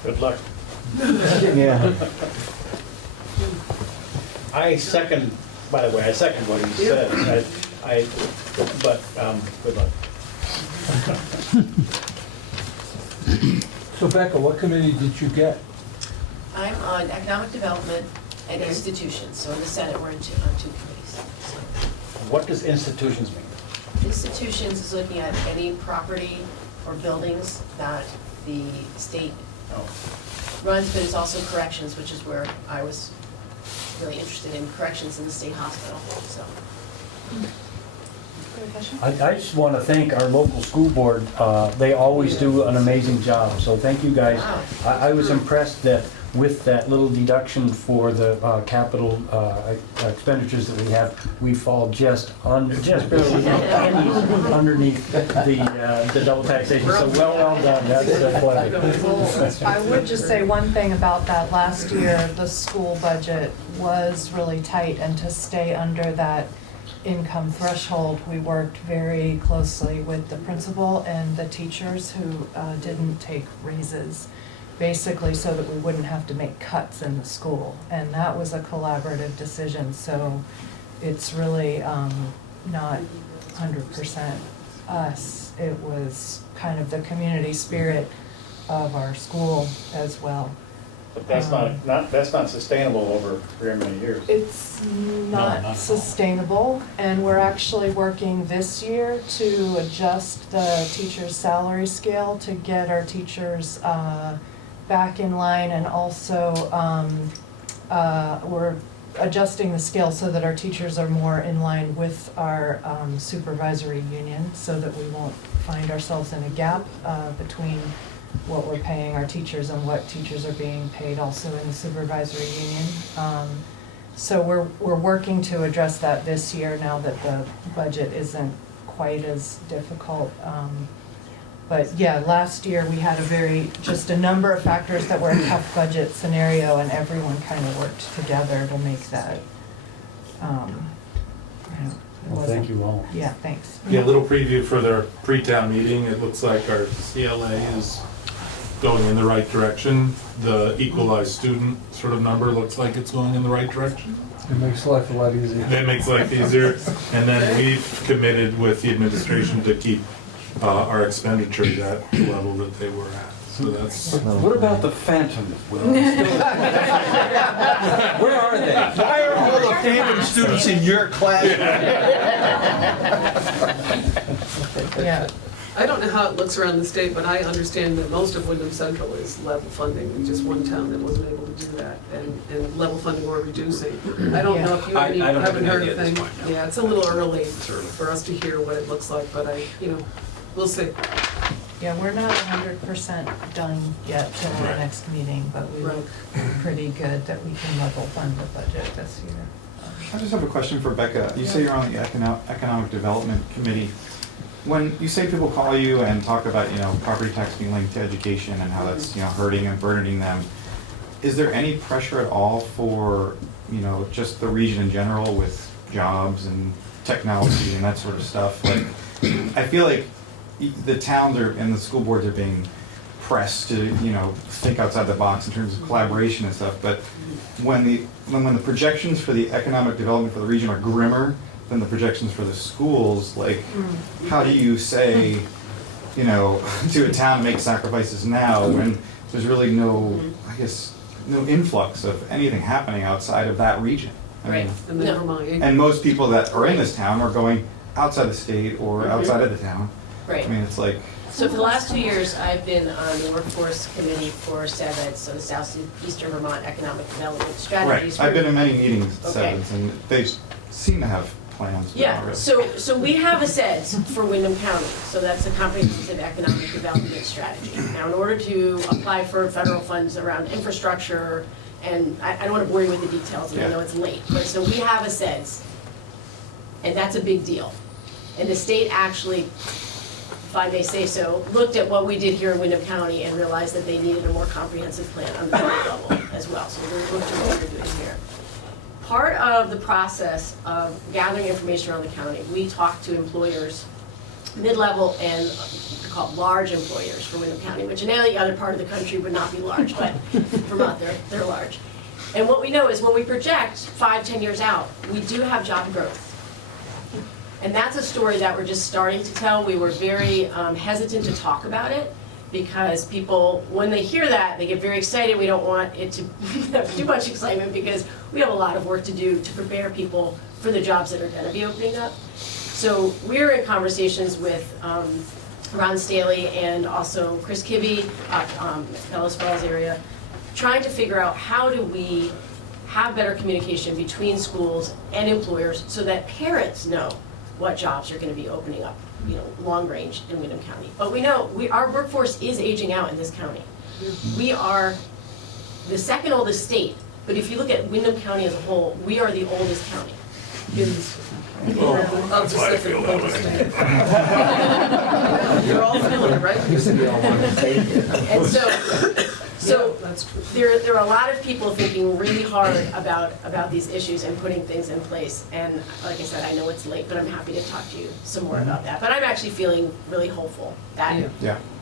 Good luck. Yeah. I second, by the way, I second what he said. But good luck. So Becca, what committee did you get? I'm on economic development and institutions, so in the Senate, we're on two committees. So What does institutions mean? institutions is looking at any property or buildings that the state runs, but it's also corrections, which is where I was really interested in corrections in the state hospital, so. I just want to thank our local school board. They always do an amazing job, so thank you guys. Wow. I was impressed that with that little deduction for the capital expenditures that we have, we fall just barely pennies underneath the double taxation. So well done. That's a pleasure. Well, I would just say one thing about that. Last year, the school budget was really tight, and to stay under that income threshold, we worked very closely with the principal and the teachers who didn't take raises, basically so that we wouldn't have to make cuts in the school. And that was a collaborative decision, so it's really not 100% us. It was kind of the community spirit of our school as well. But that's that's not sustainable over very many years. It's not not sustainable, and we're actually working this year to adjust the teacher's salary scale to get our teachers back in line, and also we're adjusting the scale so that our teachers are more in line with our supervisory union, so that we won't find ourselves in a gap between what we're paying our teachers and what teachers are being paid also in the supervisory union. So we're working to address that this year now that the budget isn't quite as difficult. But yeah, last year we had just a number of factors that were a tough budget scenario, and everyone kind of worked together to make that. Well, thank you all. Yeah, thanks. Yeah, a little preview for their pre-town meeting. It looks like our CLA is going in the right direction. The equalized student sort of number looks like it's going in the right direction. It makes life a lot easier. That makes life easier. And then we've committed with the administration to keep our expenditures at the level that they were at. So that's. What about the phantoms, Will? Where are they? Why are all the phantom students in your class? Yeah. I don't know how it looks around the state, but I understand that most of Windham Central is level funding. There's just one town that wasn't able to do that, and level funding or reducing. I don't know if you I don't have haven't any heard idea of at this thing. point, no. Yeah, it's a little early for us to hear what it looks like, but we'll see. Yeah, we're not 100% done yet till our next meeting, but we look pretty good that we can level fund the budget this year. I just have a question for Becca. You say you're on the Economic Development Committee. When you say people call you and talk about, property tax being linked to education and how that's, hurting and burdening them, is there any pressure at all for, just the region in general with jobs and technology and that sort of stuff? Like, I feel like the towns and the school boards are being pressed to, think outside the box in terms of collaboration and stuff, but when the projections for the economic development for the region are grimmer than the projections for the schools, like, how do you say, to a town, make sacrifices now when there's really no influx of anything happening outside of that region? I mean, And then Vermont. and most people that are in this town are going outside the state or outside of the town. Right. I mean, it's like, So for the last 2 years, I've been on the workforce committee for SEVEDS, so the Southeastern Vermont Economic Development Strategies. right, I've been in many meetings at Okay. Sevens, and they seem to have plans. but not Yeah, really. so we have a SEDS for Windham County, so that's a comprehensive economic development strategy. Now, in order to apply for federal funds around infrastructure, and I don't want to bore you with the details, and I know it's late, but so we have a SEDS, and that's a big deal. And the state actually, if I may say so, looked at what we did here in Windham County and realized that they needed a more comprehensive plan on the federal level as well, so we're going to look at what we're doing here. Part of the process of gathering information around the county, we talk to employers, mid-level and they're called large employers for Windham County, which in any other part of the country would not be large, but Vermont, they're large. And what we know is when we project 5-10 years out, we do have job growth. And that's a story that we're just starting to tell. We were very hesitant to talk about it because people, when they hear that, they get very excited. We don't want it to have too much excitement because we have a lot of work to do to prepare people for the jobs that are going to be opening up. So we're in conversations with Ron Staley and also Chris Kibbe, Bellows Falls area, trying to figure out how do we have better communication between schools and employers so that parents know what jobs are going to be opening up, long range in Windham County. But we know our workforce is aging out in this county. We are the second oldest state, but if you look at Windham County as a whole, we are the oldest county. That's why I feel that way. You're all feeling it, right? And so That's true. there are a lot of people thinking really hard about these issues and putting things in place. And like I said, I know it's late, but I'm happy to talk to you some more about that. But I'm actually feeling really hopeful that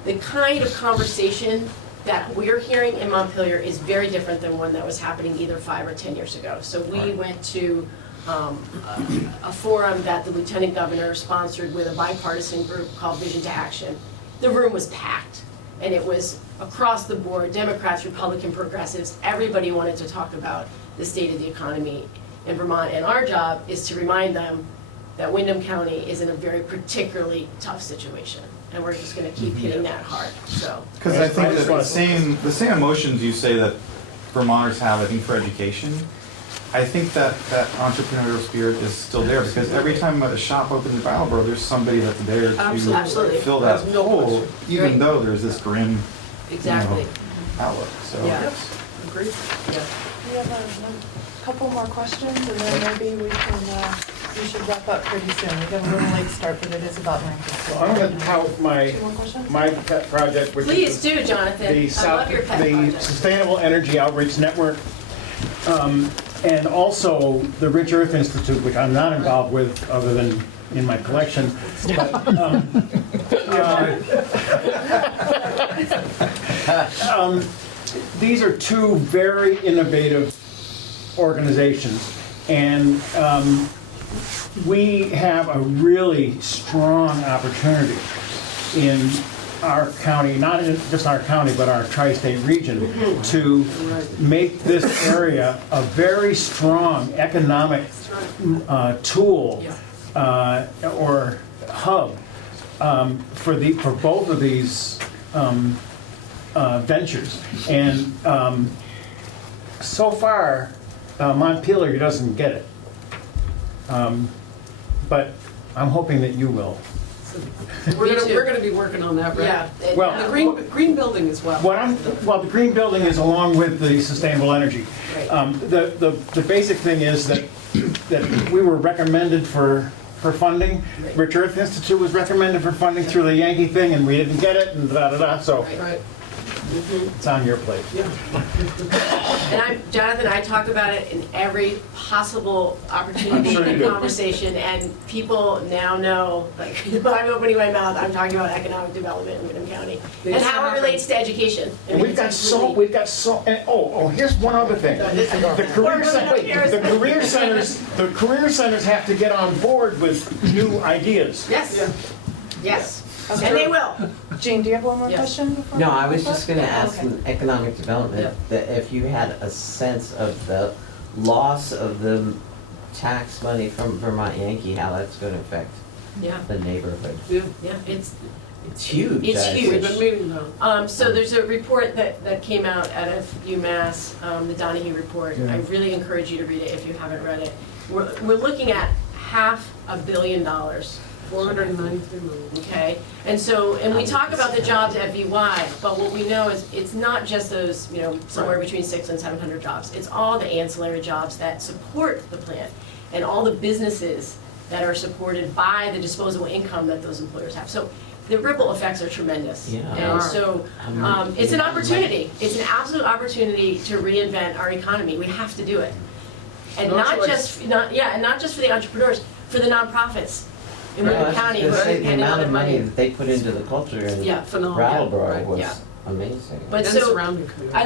the kind of conversation that we're hearing in Montpelier is very different than one that was happening either 5 or 10 years ago. So we went to a forum that the Lieutenant Governor sponsored with a bipartisan group called Vision to Action. The room was packed, and it was across the board, Democrats, Republican, progressives, everybody wanted to talk about the state of the economy in Vermont. And our job is to remind them that Windham County is in a very particularly tough situation. And we're just gonna keep hitting that hard, so. Because I think that the same emotions you say that Vermonters have, I think, for education, I think that entrepreneurial spirit is still there, because every time a shop opens in Marlboro, there's somebody that's there to Absolutely. fill that There's no hole, question. even Right. though there's this grim, Exactly. outlook, so. Yeah. Agreed. Yeah. We have a couple more questions, and then maybe we should wrap up pretty soon. We have a little late start, but it is about 9:00. Well, I'm gonna tout my, Two more questions? my pet project, which Please is do, Jonathan. the I South, love your pet the project. Sustainable Energy Outreach Network, and also the Rich Earth Institute, which I'm not involved with other than in my collection. But, these are two very innovative organizations, and we have a really strong opportunity in our county, not in just our county, but our tri-state region, to make this area a very strong economic tool or hub for both of these ventures. And so far, Montpelier doesn't get it. But I'm hoping that you will. We're gonna be working on that, right? Yeah. Well- And the green building as well. Well, the green building is along with the sustainable energy. Right. The basic thing is that we were recommended for funding. Rich Earth Institute was recommended for funding through the Yankee thing, and we didn't get it, and da-da-da, so Right. it's on your plate. And Jonathan, I talk about it in every possible opportunity I'm sure you and do. conversation, and people now know, like, when I'm opening my mouth, I'm talking about economic development in Windham County, and how it relates to education. I And mean, we've it's got really- and here's one other thing. The career centers have to get on board with new ideas. Yes, yes, Okay. and they will. Jean, do you have one more Yes. question before? No, we I was wrap just up? gonna Yeah, ask okay. in economic development, that if you had a sense of the loss of the tax money from Vermont Yankee, how that's gonna affect Yeah, the neighborhood. Yeah, yeah, it's Huge. It's I huge. we've think. been meeting though. So there's a report that came out out of UMass, the Donahue report. I really encourage you to read it if you haven't read it. We're looking at $500 million, 493 million. okay? And so, and we talk about the jobs at VY, but what we know is it's not just those, somewhere between 600 and 700 jobs. It's all the ancillary jobs that support the plant and all the businesses that are supported by the disposable income that those employers have. So the ripple effects are tremendous. Yeah. And so, it's an opportunity. It's an absolute opportunity to reinvent our economy. We have to do it. And No not choice. just, and not just for the entrepreneurs, for the nonprofits in Well, I Windham was County. gonna who are say, the handing out amount their of money that they put into the culture Yeah, in phenomenal. Brattleboro Right, was yeah. amazing. But And so, surrounding community.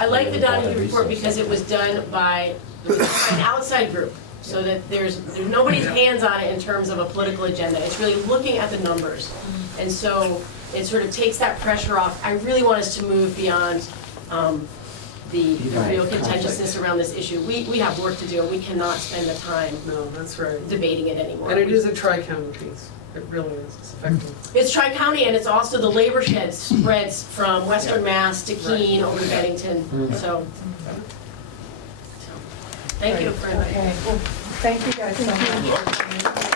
I like the Donahue report Resource because it was done by an outside group, so that there's nobody's hands on it in terms of a political agenda. It's really looking at the numbers. And so it sort of takes that pressure off. I really want us to move beyond the Right, real conflict. contentiousness around this issue. We have work to do, and we cannot spend the time No, that's right. debating it anymore. And it is a tri-county piece. It really is. It's effective. It's Tri-County, and it's also the labor shed spreads from Western Mass to Keene over to Bennington, so. Thank you for inviting me. Okay, well, thank you guys so much.